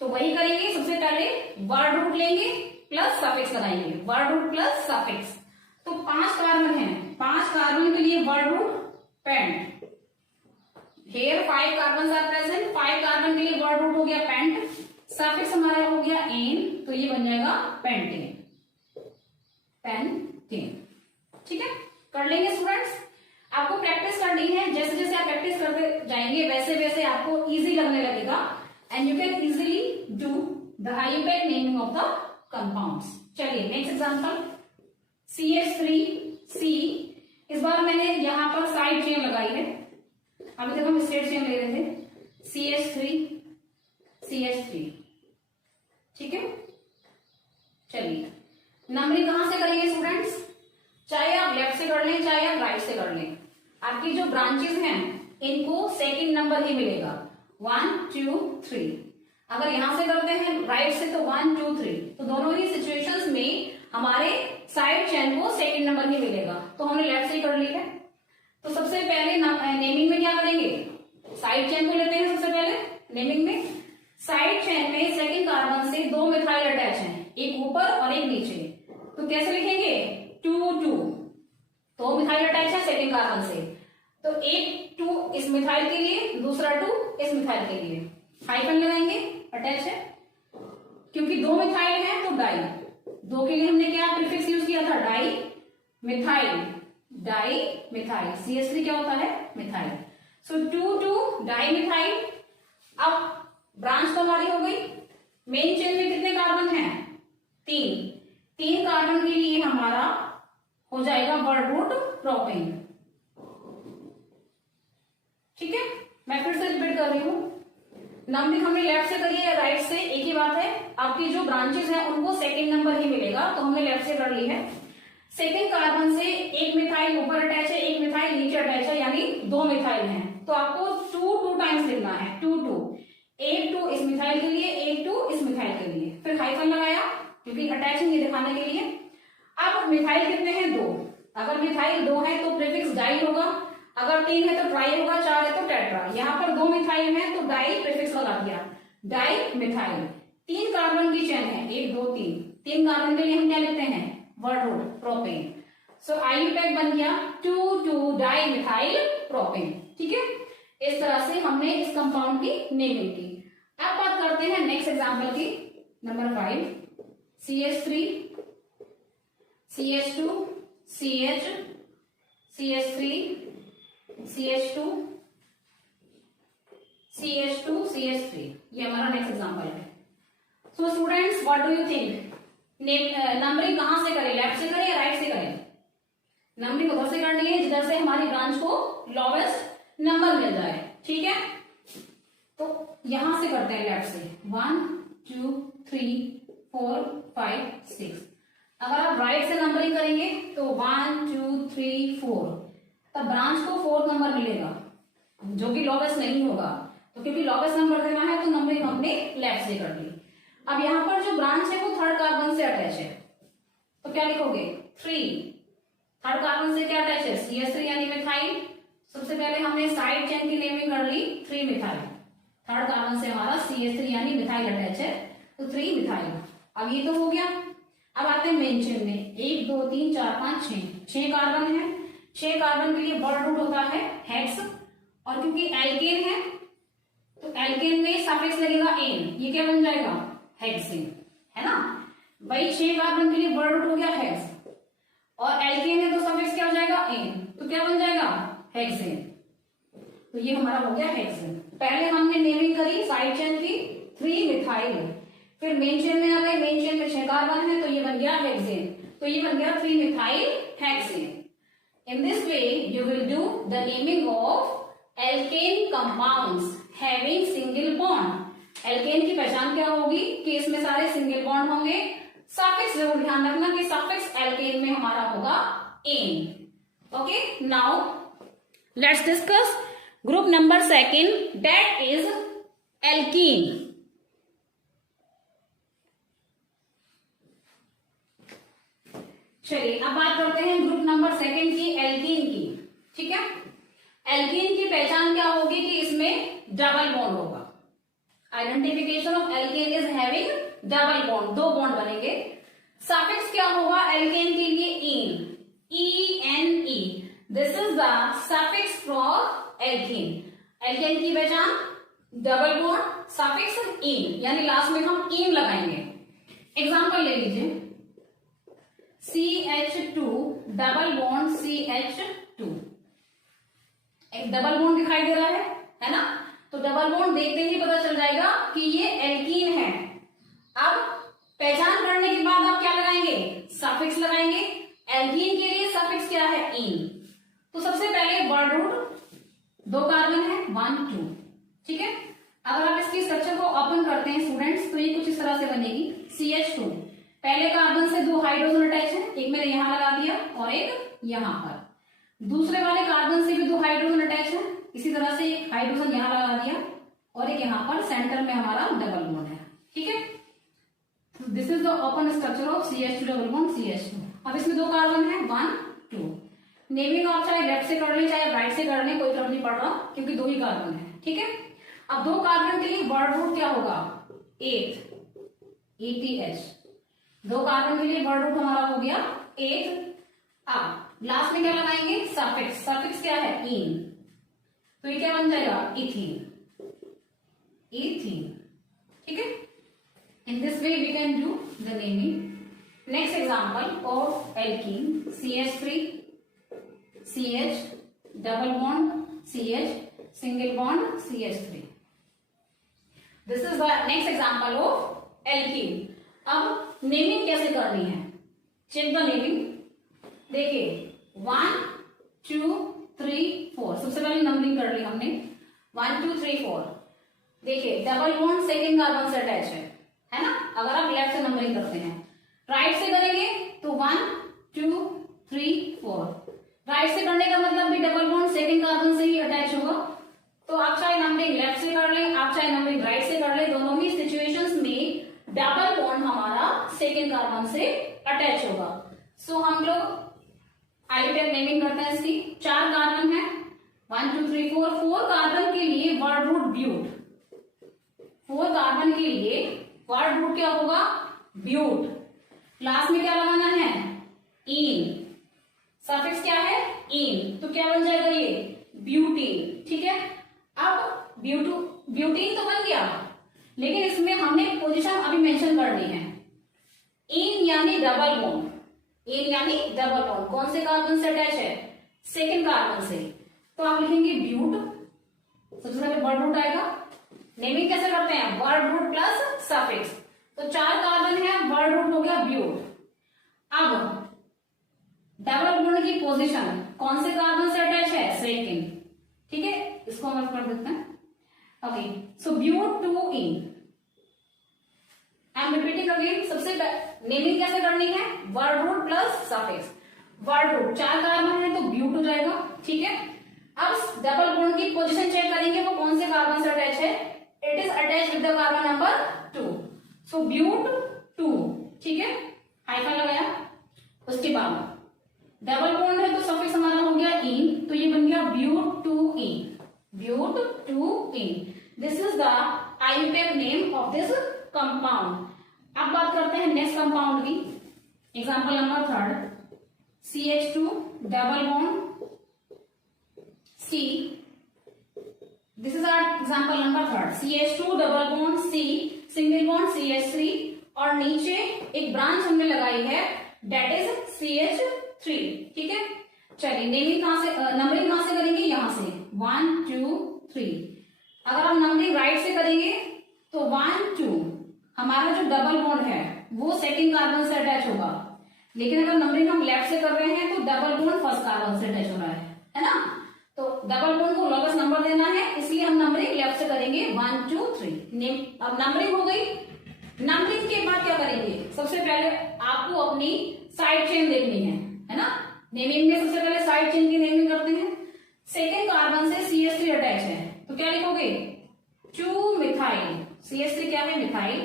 तो वही करेंगे, सबसे पहले वर्ड रूट लेंगे प्लस सफिक्स लगाएंगे, वर्ड रूट प्लस सफिक्स। तो 5 कार्बन है, 5 कार्बन के लिए word root pent. Here 5 carbon are present, 5 carbon के लिए वर्ड रूट हो गया पेंट, सफिक्स हमारा हो गया एन, तो ये बन जाएगा पेंटेन। पेंटेन। ठीक है, कर लेंगे स्टूडेंट्स। आपको प्रैक्टिस करनी है, जैसे जैसे आप प्रैक्टिस करते जाएंगे वैसे वैसे आपको इजी लगने लगेगा, and you can easily do the IUPAC naming of the compounds. चलिए नेक्स्ट एग्जांपल CH3C। इस बार मैंने यहाँ पर साइड चेन लगाई है, अभी तक हम स्ट्रेट चेन ले रहे थे। CH3 ठीक है। चलिए नंबरिंग कहां से करेंगे स्टूडेंट्स, चाहे आप लेफ्ट से कर लें चाहे आप राइट से कर लें, आपकी जो ब्रांचेस हैं इनको सेकंड नंबर ही मिलेगा, 1 2 3। अगर यहां से करते हैं राइट से तो 1 2 3, तो दोनों ही सिचुएशंस में हमारे साइड चेन को सेकंड नंबर ही मिलेगा। तो हमने लेफ्ट से ही कर ली है। तो सबसे पहले नेमिंग में क्या करेंगे, साइड चेन को लेते हैं। सबसे पहले नेमिंग में साइड चेन में सेकंड कार्बन से 2 मिथाइल अटैच हैं, एक ऊपर और एक नीचे। तो कैसे लिखेंगे, 2 2, 2 मिथाइल अटैच है सेकंड कार्बन से, तो एक 2 इस मिथाइल के लिए, दूसरा 2 इस मिथाइल के लिए, हाइफन लगाएंगे, अटैच है। क्योंकि 2 मिथाइल है तो डाई, 2 के लिए हमने क्या प्रीफिक्स यूज किया था, di methyl, di methyl, CH3 क्या होता है, मिथाइल। सो 2 2 डाई मिथाइल। अब ब्रांच तो हमारी हो गई। मेन चेन में कितने कार्बन हैं, 3 कार्बन के लिए हमारा हो जाएगा वर्ड रूट प्रोपेन। ठीक है, मैं फिर से रिपीट कर रही हूं, नंबरिंग हमने लेफ्ट से करी है राइट से, एक ही बात है। आपकी जो ब्रांचेस है उनको सेकंड नंबर ही मिलेगा, तो हमने लेफ्ट से कर ली है। सेकंड कार्बन से एक मिथाइल ऊपर अटैच है, एक मिथाइल नीचे अटैच है, यानी 2 मिथाइल हैं। तो आपको 2 टाइम्स लिखना है, 2 2, एक 2 इस मिथाइल के लिए, एक 2 इस मिथाइल के लिए, फिर हाइफन लगाया क्योंकि अटैचिंग ये दिखाने के लिए। अब मिथाइल कितने हैं, 2। अगर मिथाइल 2 है तो प्रीफिक्स डाई होगा, अगर 3 है तो ट्राई होगा, 4 है तो टेट्रा। यहाँ पर 2 मिथाइल है तो डाई प्रीफिक्स लगा दिया, डाई मिथाइल। 3 कार्बन की चेन है, 1 2 3 कार्बन के लिए हम क्या लिखते हैं, वर्ड रूट प्रोपेन। सो आईयूपैक बन गया 2 2 डाई मिथाइल प्रोपेन। ठीक है, इस तरह से हमने इस कंपाउंड की नेमिंग की। अब बात करते हैं नेक्स्ट एग्जांपल की, number 5, CH3 CH2 CH CH3 CH2 CH2 CH3, ये हमारा नेक्स्ट एग्जांपल है। So students, what do you think, numbering कहां से करें, लेफ्ट से करें या राइट से करें? नंबरिंग उधर से करनी है जिधर से हमारी ब्रांच को लोवेस्ट नंबर मिल जाए। ठीक है, तो यहां से करते हैं लेफ्ट से, 1 2 3 4 5 6। अगर आप राइट से नंबरिंग करेंगे तो 1 2 3 4, तब ब्रांच को 4th नंबर मिलेगा जो कि लोवेस्ट नहीं होगा। तो क्योंकि लोवेस्ट नंबर देना है तो नंबरिंग हमने लेफ्ट से कर ली। अब यहाँ पर जो ब्रांच है वो 3rd कार्बन से अटैच है, तो क्या लिखोगे, 3। 3rd कार्बन से क्या अटैच है, CH3 यानी मिथाइल। सबसे पहले हमने साइड चेन की नेमिंग कर ली, 3 मिथाइल। 3rd कार्बन से हमारा CH3 यानी मिथाइल अटैच है, तो 3 मिथाइल। अब ये तो हो गया। अब आते हैं मेन चेन में, 1 2 3 4 5 6 कार्बन है। 6 कार्बन के लिए वर्ड रूट होता है हेक्स, और क्योंकि एल्केन है तो एल्केन में सफिक्स लगेगा एन, ये क्या बन जाएगा, हेक्सेन, है ना। भाई 6 कार्बन के लिए वर्ड रूट हो गया हेक्स, और एल्केन है तो सफिक्स क्या हो जाएगा, एन, तो क्या बन जाएगा, हेक्सेन। तो ये हमारा हो गया हेक्सेन। पहले हमने नेमिंग करी साइड चेन की 3 मिथाइल, फिर मेन चेन में आ गए, मेन चेन में 6 कार्बन है तो ये बन गया हेक्सेन, तो ये बन गया 3 methyl hexane. In this way, you will do the naming of alkane compounds having single bond. Alkane की पहचान क्या होगी कि इसमें सारे सिंगल बॉन्ड होंगे। सफिक्स जरूर ध्यान रखना कि सफिक्स एल्केन में हमारा होगा ane. Okay, now let's discuss group number 2, that is alkene. चलिए अब बात करते हैं ग्रुप नंबर 2 की, एल्कीन की। ठीक है, एल्कीन की पहचान क्या होगी कि इसमें डबल बॉन्ड होगा। Identification of alkene is having double bond, 2 bond बनेंगे। सफिक्स क्या होगा एल्केन के लिए, ene, ENE, this is the suffix for alkene. Alkene की पहचान डबल बॉन्ड, सफिक्स इन, यानी लास्ट में हम इन लगाएंगे। एग्जांपल ले लीजिए, CH2 डबल बॉन्ड CH2, एक डबल बॉन्ड दिखाई दे रहा है ना। तो डबल बॉन्ड देखते ही पता चल जाएगा कि ये एल्कीन है। अब पहचान करने के बाद आप क्या लगाएंगे, सफिक्स लगाएंगे। एल्कीन के लिए सफिक्स क्या है, इन। तो सबसे पहले वर्ड रूट, 2 कार्बन है, 1 2। ठीक है, अगर आप इसकी स्ट्रक्चर को ओपन करते हैं स्टूडेंट्स तो ये कुछ इस तरह से बनेगी। CH2, पहले कार्बन से 2 हाइड्रोजन अटैच है, एक मैंने यहां लगा दिया और एक यहां पर। दूसरे वाले कार्बन से भी 2 हाइड्रोजन अटैच है, इसी तरह से एक हाइड्रोजन यहां लगा दिया और एक यहाँ पर सेंटर में हमारा डबल बॉन्ड है, ठीक है। This is the open structure of CH2 double bond CH2। अब इसमें 2 कार्बन है, 1 2। नेमिंग आप चाहे लेफ्ट से कर ले चाहे राइट से कर ले, कोई फर्क नहीं पड़ रहा क्योंकि 2 ही कार्बन है, ठीक है। अब 2 कार्बन के लिए वर्ड रूट क्या होगा, 8 ETH। 2 कार्बन के लिए वर्ड रूट हमारा हो गया 8। अब लास्ट में क्या लगाएंगे, सफिक्स। सफिक्स क्या है, इन, तो ये क्या बन जाएगा, इथीन। इथीन, ठीक है। In this way we can do the naming. Next example of alkene, CH3 CH double bond CH single bond CH3. This is the next example of alkene. अब नेमिंग कैसे करनी है, चेक द नेमिंग। देखिए 1 2 3 4, सबसे पहले numbering कर ली हमने, 1 2 3 4। देखिए डबल बॉन्ड सेकेंड कार्बन से अटैच है ना। अगर आप लेफ्ट से नंबरिंग करते हैं, राइट से करेंगे तो 1 2 3 4। राइट से करने का मतलब भी डबल बॉन्ड सेकंड कार्बन से ही अटैच होगा। तो आप चाहे नंबरिंग लेफ्ट से कर लें, आप चाहे नंबरिंग राइट से कर लें, दोनों ही सिचुएशंस में डबल बॉन्ड हमारा सेकंड कार्बन से अटैच होगा। सो हम लोग आईयूपैक नेमिंग करते हैं इसकी। 4 कार्बन है, 1 2 3 4। 4 कार्बन के लिए वर्ड रूट ब्यूट। 4 कार्बन के लिए वर्ड रूट क्या होगा, ब्यूट। लास्ट में क्या लगाना है, इन। सफिक्स क्या है, इन, तो क्या बन जाएगा ये, ब्यूटीन, ठीक है। अब ब्यूटीन तो बन गया, लेकिन इसमें हमने पोजीशन अभी मेंशन करनी है। इन यानी डबल बॉन्ड, इन यानी डबल बॉन्ड कौन से कार्बन से अटैच है, सेकेंड कार्बन से। तो आप लिखेंगे ब्यूट, सबसे पहले वर्ड रूट आएगा। नेमिंग कैसे करते हैं, वर्ड रूट प्लस सफिक्स। तो 4 कार्बन है, वर्ड रूट हो गया ब्यूट। अब डबल बॉन्ड की पोजीशन कौन से कार्बन से अटैच है, सेकेंड, ठीक है। इसको हम कर देते हैं, okay. So but 2 ene. I am repeating again. सबसे नेमिंग कैसे करनी है, word root plus suffix. Word root 4 carbon है तो ब्यूट हो जाएगा, ठीक है। अब डबल बॉन्ड की पोजीशन चेक करेंगे, वो कौन से कार्बन से अटैच है, it is attach with the carbon number 2। सो ब्यूट 2, ठीक है, हाइफन लगाया। उसके बाद डबल बॉन्ड है तो सफिक्स हमारा हो गया इन, तो ये बन गया but 2 ene, but 2 ene. This is the IUPAC name of this compound. अब बात करते हैं नेक्स्ट कंपाउंड की। Example number 3, CH2 double bond C। This is our example number 3, CH2 double bond C single bond CH3, और नीचे एक branch हमने लगाई है डेट इज CH3, ठीक है। चलिए नेमिंग कहां से, नंबरिंग कहां से करेंगे, यहां से 1 2 3। अगर हम नंबरिंग राइट से करेंगे तो 1 2, हमारा जो डबल बॉन्ड है वो सेकंड कार्बन से अटैच होगा। लेकिन अगर नंबरिंग हम लेफ्ट से कर रहे हैं तो डबल बॉन्ड फर्स्ट कार्बन से अटैच हो रहा है ना। तो डबल बॉन्ड को लोवेस्ट नंबर देना है, इसलिए हम नंबरिंग लेफ्ट से करेंगे 1 2 3। अब नंबरिंग हो गई। नंबरिंग के बाद क्या करेंगे, सबसे पहले आपको अपनी साइड चेन देखनी है ना। नेमिंग में सबसे पहले साइड चेन की नेमिंग करते हैं। सेकेंड कार्बन से CH3 अटैच है तो क्या लिखोगे, 2 मिथाइल। CH3 क्या है, मिथाइल,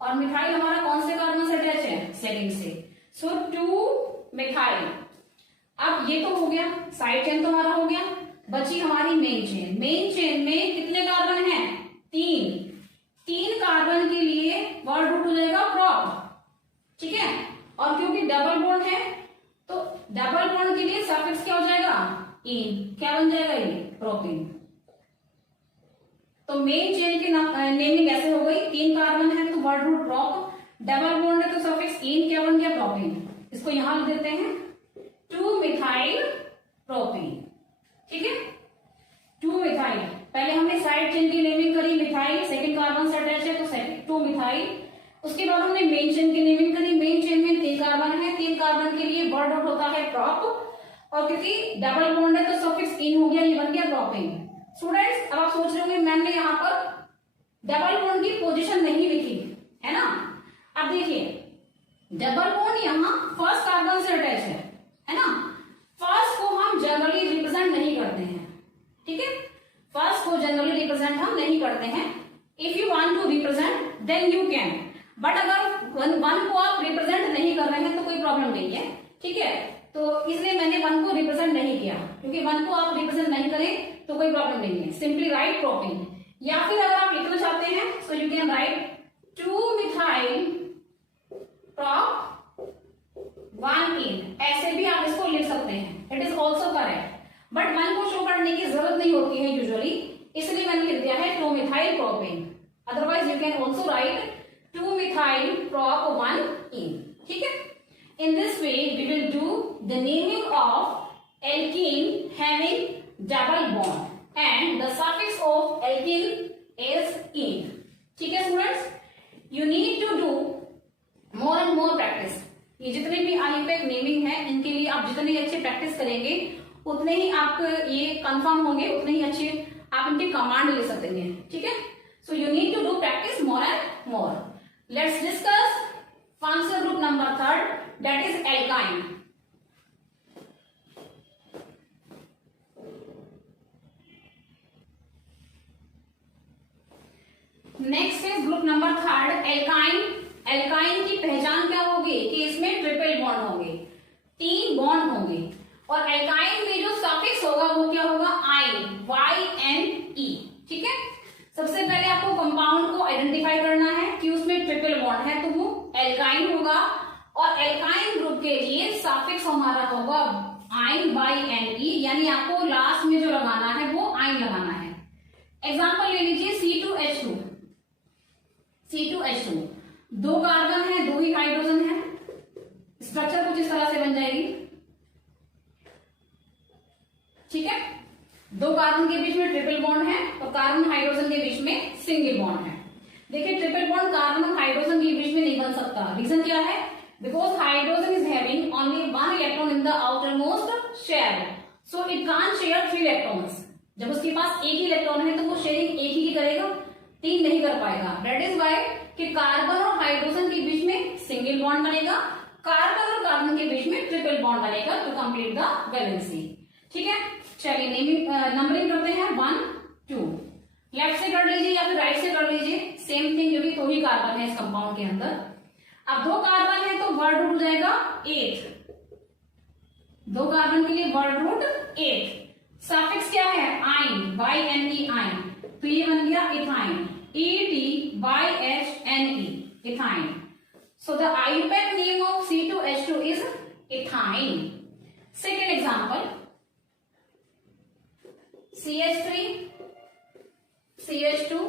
और मिथाइल हमारा कौन से कार्बन से अटैच है, सेकेंड से। सो 2 मिथाइल। अब ये तो हो गया, साइड चेन तो हमारा हो गया, बची हमारी मेन चेन। मेन चेन में कितने कार्बन हैं, 3 कार्बन के लिए वर्ड रूट हो जाएगा प्रॉप, ठीक है। और क्योंकि डबल बॉन्ड है तो डबल बॉन्ड के लिए सफिक्स क्या हो जाएगा, इन, क्या बन जाएगा ये, प्रोपीन। तो मेन चेन की नेमिंग ऐसे हो गई, 3 कार्बन है तो word root prop, double bond है तो सफिक्स इन, क्या बन गया, प्रोपीन। इसको यहां लिख देते हैं 2 मिथाइल प्रोपीन, ठीक है। 2 मिथाइल, पहले हमने साइड चेन की नेमिंग करी, मिथाइल सेकंड कार्बन से अटैच है तो 2 मिथाइल। उसके बाद हमने मेन चेन की नेमिंग करी, मेन चेन में 3 कार्बन है, 3 कार्बन के लिए वर्ड रूट होता है प्रॉप, और क्योंकि डबल बॉन्ड है तो सफिक्स इन हो गया, ये बन गया प्रोपीन। स्टूडेंट्स अब आप सोच रहे होंगे मैंने यहाँ पर डबल बॉन्ड की पोजीशन नहीं लिखी है ना। अब देखिए डबल बॉन्ड यहाँ फर्स्ट कार्बन से अटैच है ना। फर्स्ट को हम जनरली रिप्रेजेंट नहीं करते हैं, ठीक है। फर्स्ट को जनरली रिप्रेजेंट हम नहीं करते हैं. If you want to represent then you can, but अगर वन को आप रिप्रेजेंट नहीं कर रहे हैं तो कोई प्रॉब्लम नहीं है. ठीक है, तो इसलिए मैंने वन को रिप्रेजेंट नहीं किया, क्योंकि वन को आप रिप्रेजेंट नहीं करें तो कोई प्रॉब्लम नहीं है. सिंपली राइट प्रोपेन, या फिर अगर आप लिखना चाहते हैं so you can write 2-methyl prop 1-ene. ऐसे भी आप इसको लिख सकते हैं. It is also correct, but one को शो करने की जरूरत नहीं होती है यूजुअली, इसलिए मैंने लिख दिया है 2-methyl propane. Otherwise you can also right 2-methyl prop 1-ene. ठीक है, in this way we will do the naming of alkene having double bond and the suffix of alkene is -ene. ठीक है students, you need to do more and more practice. ये जितने भी IUPAC naming है इनके लिए आप जितनी अच्छी प्रैक्टिस करेंगे उतने ही आपको ये कंफर्म होंगे, उतने ही अच्छे आप इनके कमांड ले सकेंगे. ठीक है, so you need to do practice more and more. Let's discuss functional group number 3, that is alkyne. Next is group number 3 alkyne. Alkyne की पहचान क्या होगी कि इसमें ट्रिपल बॉन्ड होंगे, 3 बॉन्ड होंगे. और एल्काइन में जो सफिक्स होगा वो क्या होगा, आइन, YNE. ठीक है, सबसे पहले आपको कंपाउंड को आइडेंटिफाई करना है कि उसमें ट्रिपल बॉन्ड है तो वो एल्काइन होगा. और एल्काइन ग्रुप के लिए सफिक्स हमारा होगा आइन YNE, यानी आपको लास्ट में जो लगाना है वो आइन लगाना है. एग्जांपल ले लीजिए C2H2. C2H2 दो कार्बन है, 2 ही हाइड्रोजन है. स्ट्रक्चर कुछ इस तरह से बन जाएगी. ठीक है, 2 कार्बन के बीच में ट्रिपल बॉन्ड है और कार्बन हाइड्रोजन के बीच में सिंगल बॉन्ड है. देखिए ट्रिपल बॉन्ड कार्बन और हाइड्रोजन के बीच में नहीं बन सकता. रीजन क्या है, because hydrogen is having only 1 electron in the outermost shell, so it can't share 3 electrons. जब उसके पास एक ही इलेक्ट्रॉन है तो वो शेयरिंग एक ही करेगा, 3 नहीं कर पाएगा. दैट इज वाई कि कार्बन और हाइड्रोजन के बीच में सिंगल बॉन्ड बनेगा, कार्बन और कार्बन के बीच में ट्रिपल बॉन्ड बनेगा टू कंप्लीट द वैलेंसी. ठीक है, चलिए नेमिंग नंबरिंग करते हैं 1, 2. लेफ्ट से कर लीजिए या फिर राइट से कर लीजिए, सेम थिंग, क्योंकि 2 ही कार्बन है इस कंपाउंड के अंदर. अब 2 कार्बन है तो वर्ड रूट हो जाएगा 8. 2 कार्बन के लिए वर्ड रूट 8. सफिक्स क्या है, आइन, YNE आइन, तो ये बन गया ethyne, ETYHNE ethyne. So the IUPAC name of C2H2 is ethyne. Second example CH3 CH2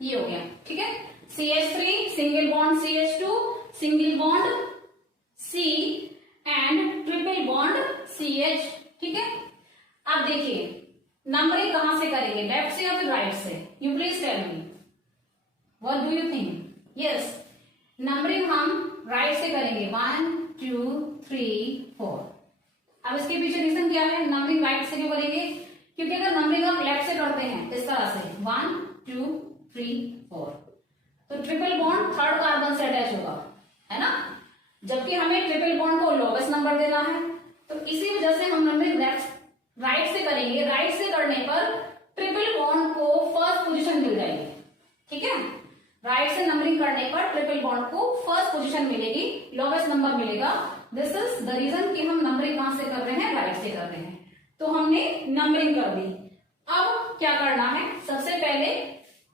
ये हो गया. ठीक है, CH3 single bond CH2 single bond C and triple bond CH. ठीक है, अब देखिए नंबरिंग कहां से करेंगे, लेफ्ट से या फिर राइट से? You please tell me, what do you think? Yes, numbering हम राइट से करेंगे, 1 2 3 4. अब इसके पीछे रीजन क्या है, नंबरिंग राइट से क्यों करेंगे? क्योंकि अगर नंबरिंग आप लेफ्ट से करते हैं इस तरह से 1 2 3 4 तो ट्रिपल बॉन्ड 3rd कार्बन से अटैच होगा, है ना, जबकि हमें ट्रिपल बॉन्ड को लोवेस्ट नंबर देना है. तो इसी वजह से हम नंबरिंग राइट से करेंगे. राइट से करने पर ट्रिपल बॉन्ड को फर्स्ट पोजीशन मिल जाएगी. ठीक है, राइट से नंबरिंग करने पर ट्रिपल बॉन्ड को फर्स्ट पोजीशन मिलेगी, लोवेस्ट नंबर मिलेगा. दिस इज द रीजन कि हम नंबरिंग कहां से कर रहे हैं, राइट से कर रहे हैं. तो हमने नंबरिंग कर दी. अब क्या करना है, सबसे पहले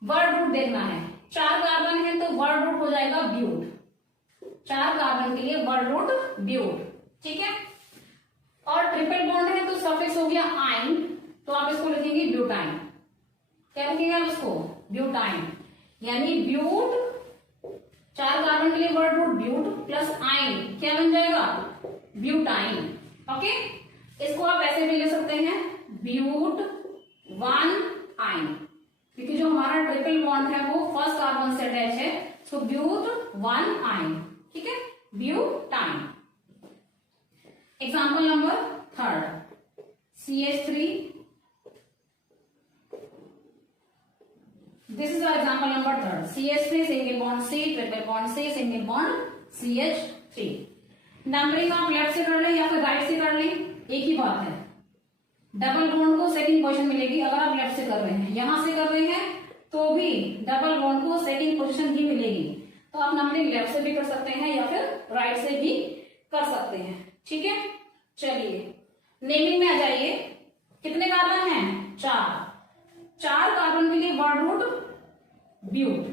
वर्ड रूट देखना है. 4 कार्बन है तो वर्ड रूट हो जाएगा ब्यूट. 4 कार्बन के लिए वर्ड रूट ब्यूट. ठीक है, और ट्रिपल बॉन्ड है तो सफिक्स हो गया आइन, तो आप इसको लिखेंगे ब्यूटाइन. क्या लिखेंगे आप इसको, ब्यूटाइन, यानी ब्यूट. 4 कार्बन के लिए वर्ड रूट ब्यूट प्लस आइन क्या बन जाएगा, ब्यूटाइन. ओके, इसको आप ऐसे भी ले सकते हैं, ब्यूट 1 आइन, क्योंकि जो हमारा ट्रिपल बॉन्ड है वो फर्स्ट कार्बन से अटैच है, सो ब्यूट 1 आइन. ठीक है, butyne. Example number 3 CH3. This is our example number 3 CH3 single bond C, triple bond C, single bond CH3. Numbering आप लेफ्ट से कर लें या फिर राइट से कर लें, एक ही बात है। डबल बॉन्ड को सेकंड पोजीशन मिलेगी अगर आप लेफ्ट से कर रहे हैं, यहां से कर रहे हैं तो भी डबल बॉन्ड को सेकंड पोजीशन ही मिलेगी। तो आप नंबरिंग लेफ्ट से भी कर सकते हैं या फिर राइट से भी कर सकते हैं, ठीक है। चलिए नेमिंग में आ जाइए। कितने कार्बन हैं? 4 कार्बन के लिए वर्ड रूट ब्यूट,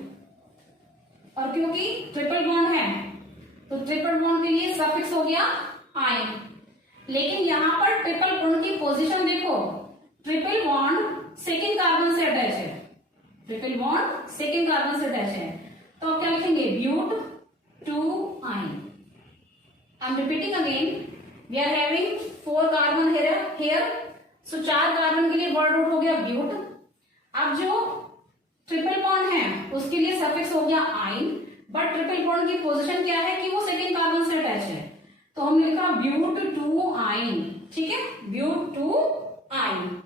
और क्योंकि ट्रिपल बॉन्ड है तो ट्रिपल बॉन्ड के लिए सफिक्स हो गया आयन। लेकिन यहां पर ट्रिपल बॉन्ड की पोजीशन देखो, ट्रिपल बॉन्ड सेकेंड कार्बन से अटैच है, ट्रिपल बॉन्ड सेकेंड कार्बन से अटैच है, तो आप क्या लिखेंगे? But 2 yne. I am repeating again, we are having 4 carbon here, so 4 carbon के लिए वर्ड रूट हो गया ब्यूट। अब जो ट्रिपल बॉन्ड है उसके लिए सफिक्स हो गया आइन, बट ट्रिपल बॉन्ड की पोजीशन क्या है कि वो सेकेंड कार्बन से अटैच है, तो हमने लिखा ब्यूट 2 आइन, ठीक है, ब्यूट 2 आइन।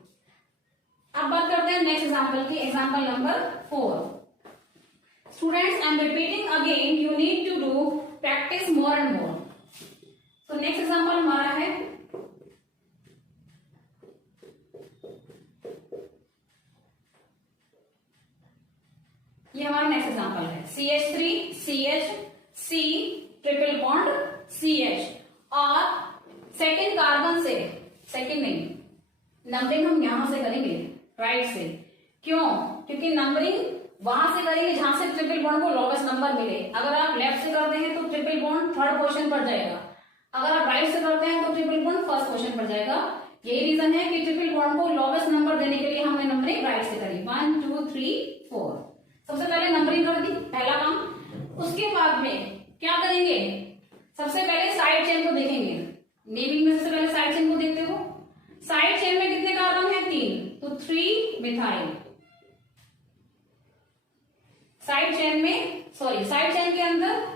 अब बात करते हैं नेक्स्ट एग्जांपल की, example number 4। Students, I am repeating again, you need to do practice more and more. तो नेक्स्ट एग्जांपल हमारा है ये, हमारा नेक्स्ट एग्जांपल है CH3 CH C triple bond CH, और सेकेंड कार्बन से, सेकेंड नहीं, नंबरिंग हम यहां से करेंगे राइट से। क्यों? क्योंकि नंबरिंग वहां से करेंगे जहां से ट्रिपल बॉन्ड को लोवेस्ट नंबर मिले। अगर आप लेफ्ट से करते हैं तो ट्रिपल बॉन्ड थर्ड पोजीशन पर जाएगा, अगर आप राइट से करते हैं तो ट्रिपल बॉन्ड फर्स्ट पोजीशन पर जाएगा। यही रीजन है कि ट्रिपल बॉन्ड को लोवेस्ट नंबर देने के लिए हमने नंबरिंग राइट से करी, 1 2 3 4। सबसे पहले नंबरिंग कर दी, पहला काम। उसके बाद में क्या करेंगे? सबसे पहले साइड चेन को देखेंगे। नेमिंग में सबसे पहले साइड चेन को देखते हो। साइड चेन में कितने कार्बन है? 3, तो 3 मिथाइल। साइड चेन में, सॉरी, साइड चेन के अंदर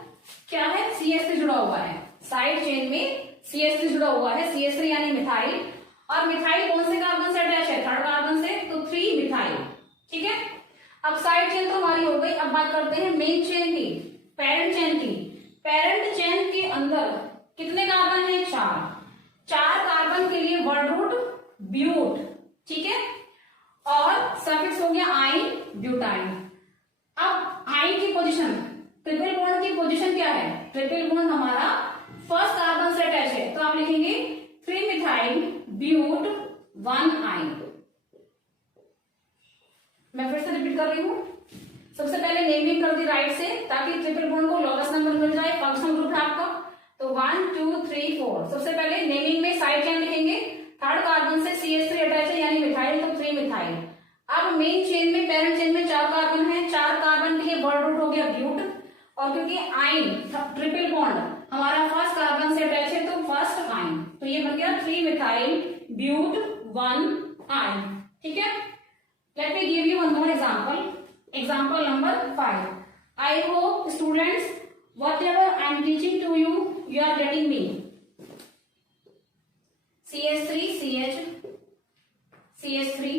क्या है? CH से जुड़ा हुआ है, साइड चेन में CH से जुड़ा हुआ है, CH3 यानी मिथाइल। और मिथाइल कौन से कार्बन से अटैच है? थर्ड कार्बन से, तो 3 मिथाइल, ठीक है। अब साइड चेन तो हमारी हो गई। अब बात करते हैं मेन चेन की, पेरेंट चेन की। पेरेंट चेन के अंदर कितने कार्बन है? 4 कार्बन के लिए वर्ड रूट ब्यूट, ठीक है, और सफिक्स हो गया आइन, ब्यूटाइन। अब आइन की पोजीशन, ट्रिपल बॉन्ड की पोजीशन क्या है? ट्रिपल बॉन्ड हमारा फर्स्ट कार्बन से अटैच है, तो आप लिखेंगे 3 मिथाइल ब्यूट 1 आइन। मैं फिर से रिपीट कर रही हूं। सबसे पहले नेमिंग कर दी राइट से, ताकि ट्रिपल बॉन्ड को लोवेस्ट नंबर मिल जाए, फंक्शनल ग्रुप है आपका। तो 1 2 3 4। सबसे पहले नेमिंग में साइड चेन लिखेंगे, थर्ड कार्बन से CH3 अटैच है यानी मिथाइल, तो 3 मिथाइल। अब मेन चेन में, पेरेंट चेन में 4 कार्बन है, 4 कार्बन के लिए वर्ड रूट हो गया ब्यूट, और क्योंकि आइन ट्रिपल बॉन्ड हमारा फर्स्ट कार्बन से अटैच है तो फर्स्ट आइन, तो ये बन गया 3 मिथाइल ब्यूट 1 आइन, ठीक है। Let me give you one more example. Example number 5. I hope students, whatever I am teaching to you, you are getting me. CH3 CH CH3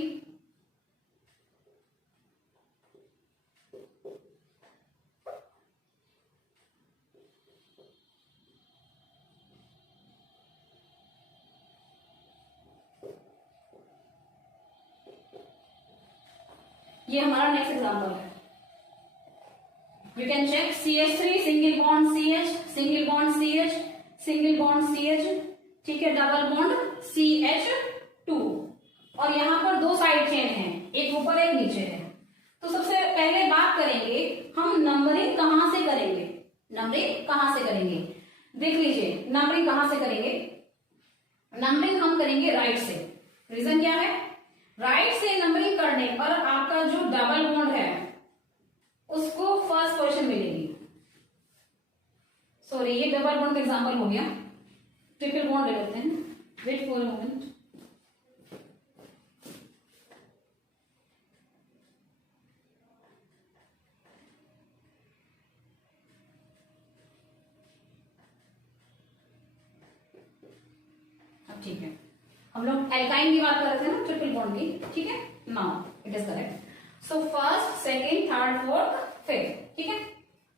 ये हमारा नेक्स्ट एग्जांपल है। You can check CH3 single bond CH, single bond CH, single bond CH, ठीक है, double bond CH2, और यहाँ पर 2 side chain है, एक ऊपर एक नीचे है। तो सबसे पहले बात करेंगे हम नंबरिंग कहां से करेंगे। नंबरिंग कहां से करेंगे? देख लीजिए, नंबरिंग कहां से करेंगे। नंबरिंग हम करेंगे राइट से। रीजन क्या है? राइट से नंबरिंग करने पर आपका जो डबल बॉन्ड है उसको फर्स्ट पोजीशन मिलेगी। सॉरी, ये डबल बॉन्ड का एग्जांपल हो गया, ट्रिपल बॉन्ड ले लेते हैं। Wait for a moment. ठीक है, हम लोग एल्काइन की बात कर रहे थे ना, ट्रिपल बॉन्ड की, ठीक है। Now it is correct. So first, second, third, fourth, fifth, ठीक है।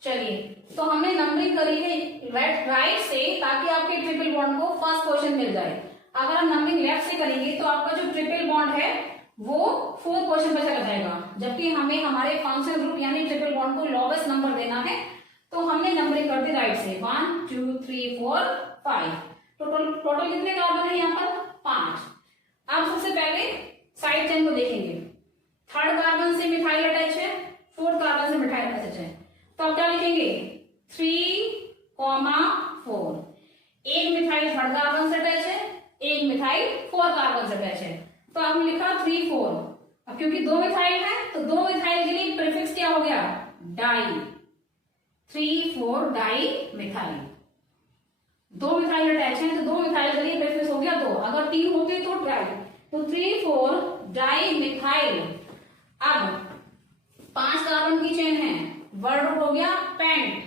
चलिए तो हमने नंबरिंग करी है राइट से, ताकि आपके ट्रिपल बॉन्ड को फर्स्ट पोजीशन मिल जाए। अगर हम नंबरिंग लेफ्ट से करेंगे तो आपका जो ट्रिपल बॉन्ड है वो फोर्थ पोजीशन पर चला जाएगा, जबकि हमें हमारे फंक्शनल ग्रुप यानी ट्रिपल बॉन्ड को लोवेस्ट नंबर देना है। तो हमने नंबरिंग कर दी राइट से 1 2 3 4 5। टोटल कितने कार्बन है यहाँ पर? 5। अब सबसे पहले साइड चेन को देखेंगे। थर्ड कार्बन से मिथाइल अटैच है, फोर्थ कार्बन से मिथाइल अटैच है, तो आप क्या लिखेंगे? 3,4। एक मिथाइल थर्ड कार्बन से अटैच है, एक मिथाइल फोर्थ कार्बन से अटैच है, तो आपने लिखा 3 4। अब क्योंकि दो मिथाइल है तो दो मिथाइल के लिए प्रीफिक्स क्या हो गया? डाई। 3 4 di methyl. दो मिथाइल अटैच है तो दो मिथाइल के लिए प्रीफिक्स हो गया 2। अगर 3 होते तो ट्राई, तो 3 4 डाई मिथाइल। अब 5 कार्बन की चेन है, वर्ड रूट हो गया पेंट,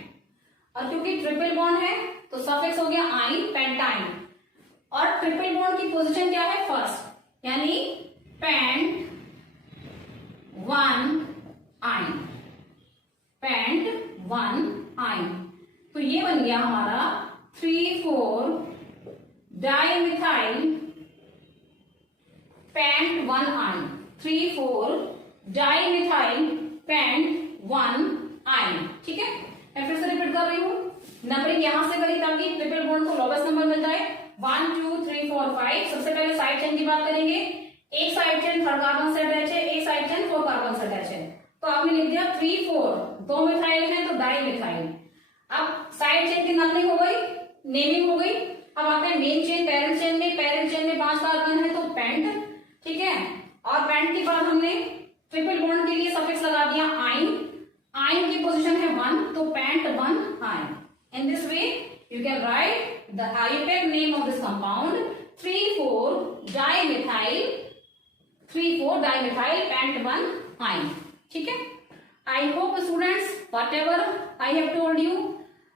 और क्योंकि ट्रिपल बॉन्ड है तो सफिक्स हो गया आइन, पेंटाइन। और ट्रिपल बॉन्ड की पोजीशन क्या है? फर्स्ट, यानी पेंट 1 आइन, पेंट 1 आइन। तो ये बन गया हमारा 3 4 डाइमिथाइल पेंट 1 आइन। 3 4 डाइमिथाइल पेंट 1 आइन। ठीक है, मैं फिर से रिपीट कर रही हूं। नंबरिंग यहां से करी ताकि ट्रिपल बॉन्ड को लोवेस्ट नंबर मिल जाए। 1 2 3 4 5। सबसे पहले साइड चेन की बात करेंगे। एक साइड चेन थर्ड कार्बन से अटैच है, एक साइड चेन फोर्थ कार्बन से अटैच है, तो आपने लिख दिया 3 4। दो मिथाइल है तो डाई मिथाइल। अब साइड चेन की नंबरिंग हो गई, नेमिंग हो गई। अब आते हैं मेन चेन, पेरेंट चेन में। पेरेंट चेन में 5 कार्बन है तो पेंट, ठीक है। और पेंट के बाद हमने ट्रिपल बॉन्ड के लिए सफिक्स लगा दिया आइन। आइन की पोजीशन है 1, तो पेंट 1 आइन। इन this way you can write the IUPAC name of this compound 3,4-dimethyl pent 1 ine. ठीक है, I hope students whatever I have told you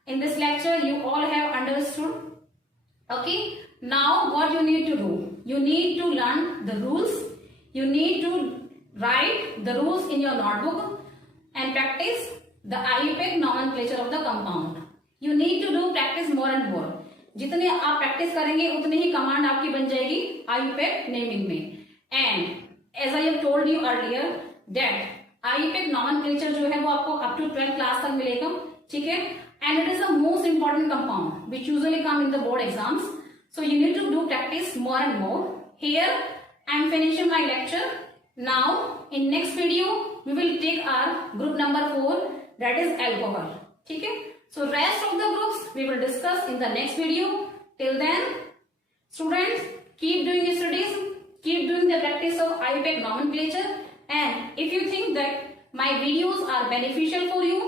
in this lecture you all have understood. Okay, now what you need to do, you need to learn the rules, you need to write the rules in your notebook and practice the IUPAC nomenclature of the compound. You need to do practice more and more. जितने आप practice करेंगे उतने ही command आपकी बन जाएगी IUPAC naming में। And as I have told you earlier that IUPAC nomenclature जो है वो आपको अप टू 12th क्लास तक मिलेगा, ठीक है। And it is the most important compound which usually come in the board exams, so you need to do practice more and more. Here I am finishing my lecture. Now in next video we will take our group number 4, that is alcohol, ठीक है। So rest of the groups we will discuss in the next video. Till then, students, keep doing your studies, keep doing the practice of IUPAC nomenclature, and if you think that my videos are beneficial for you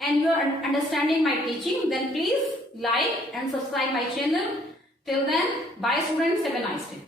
and you are understanding my teaching, then please like and subscribe my channel. Till then, bye students, have a nice day.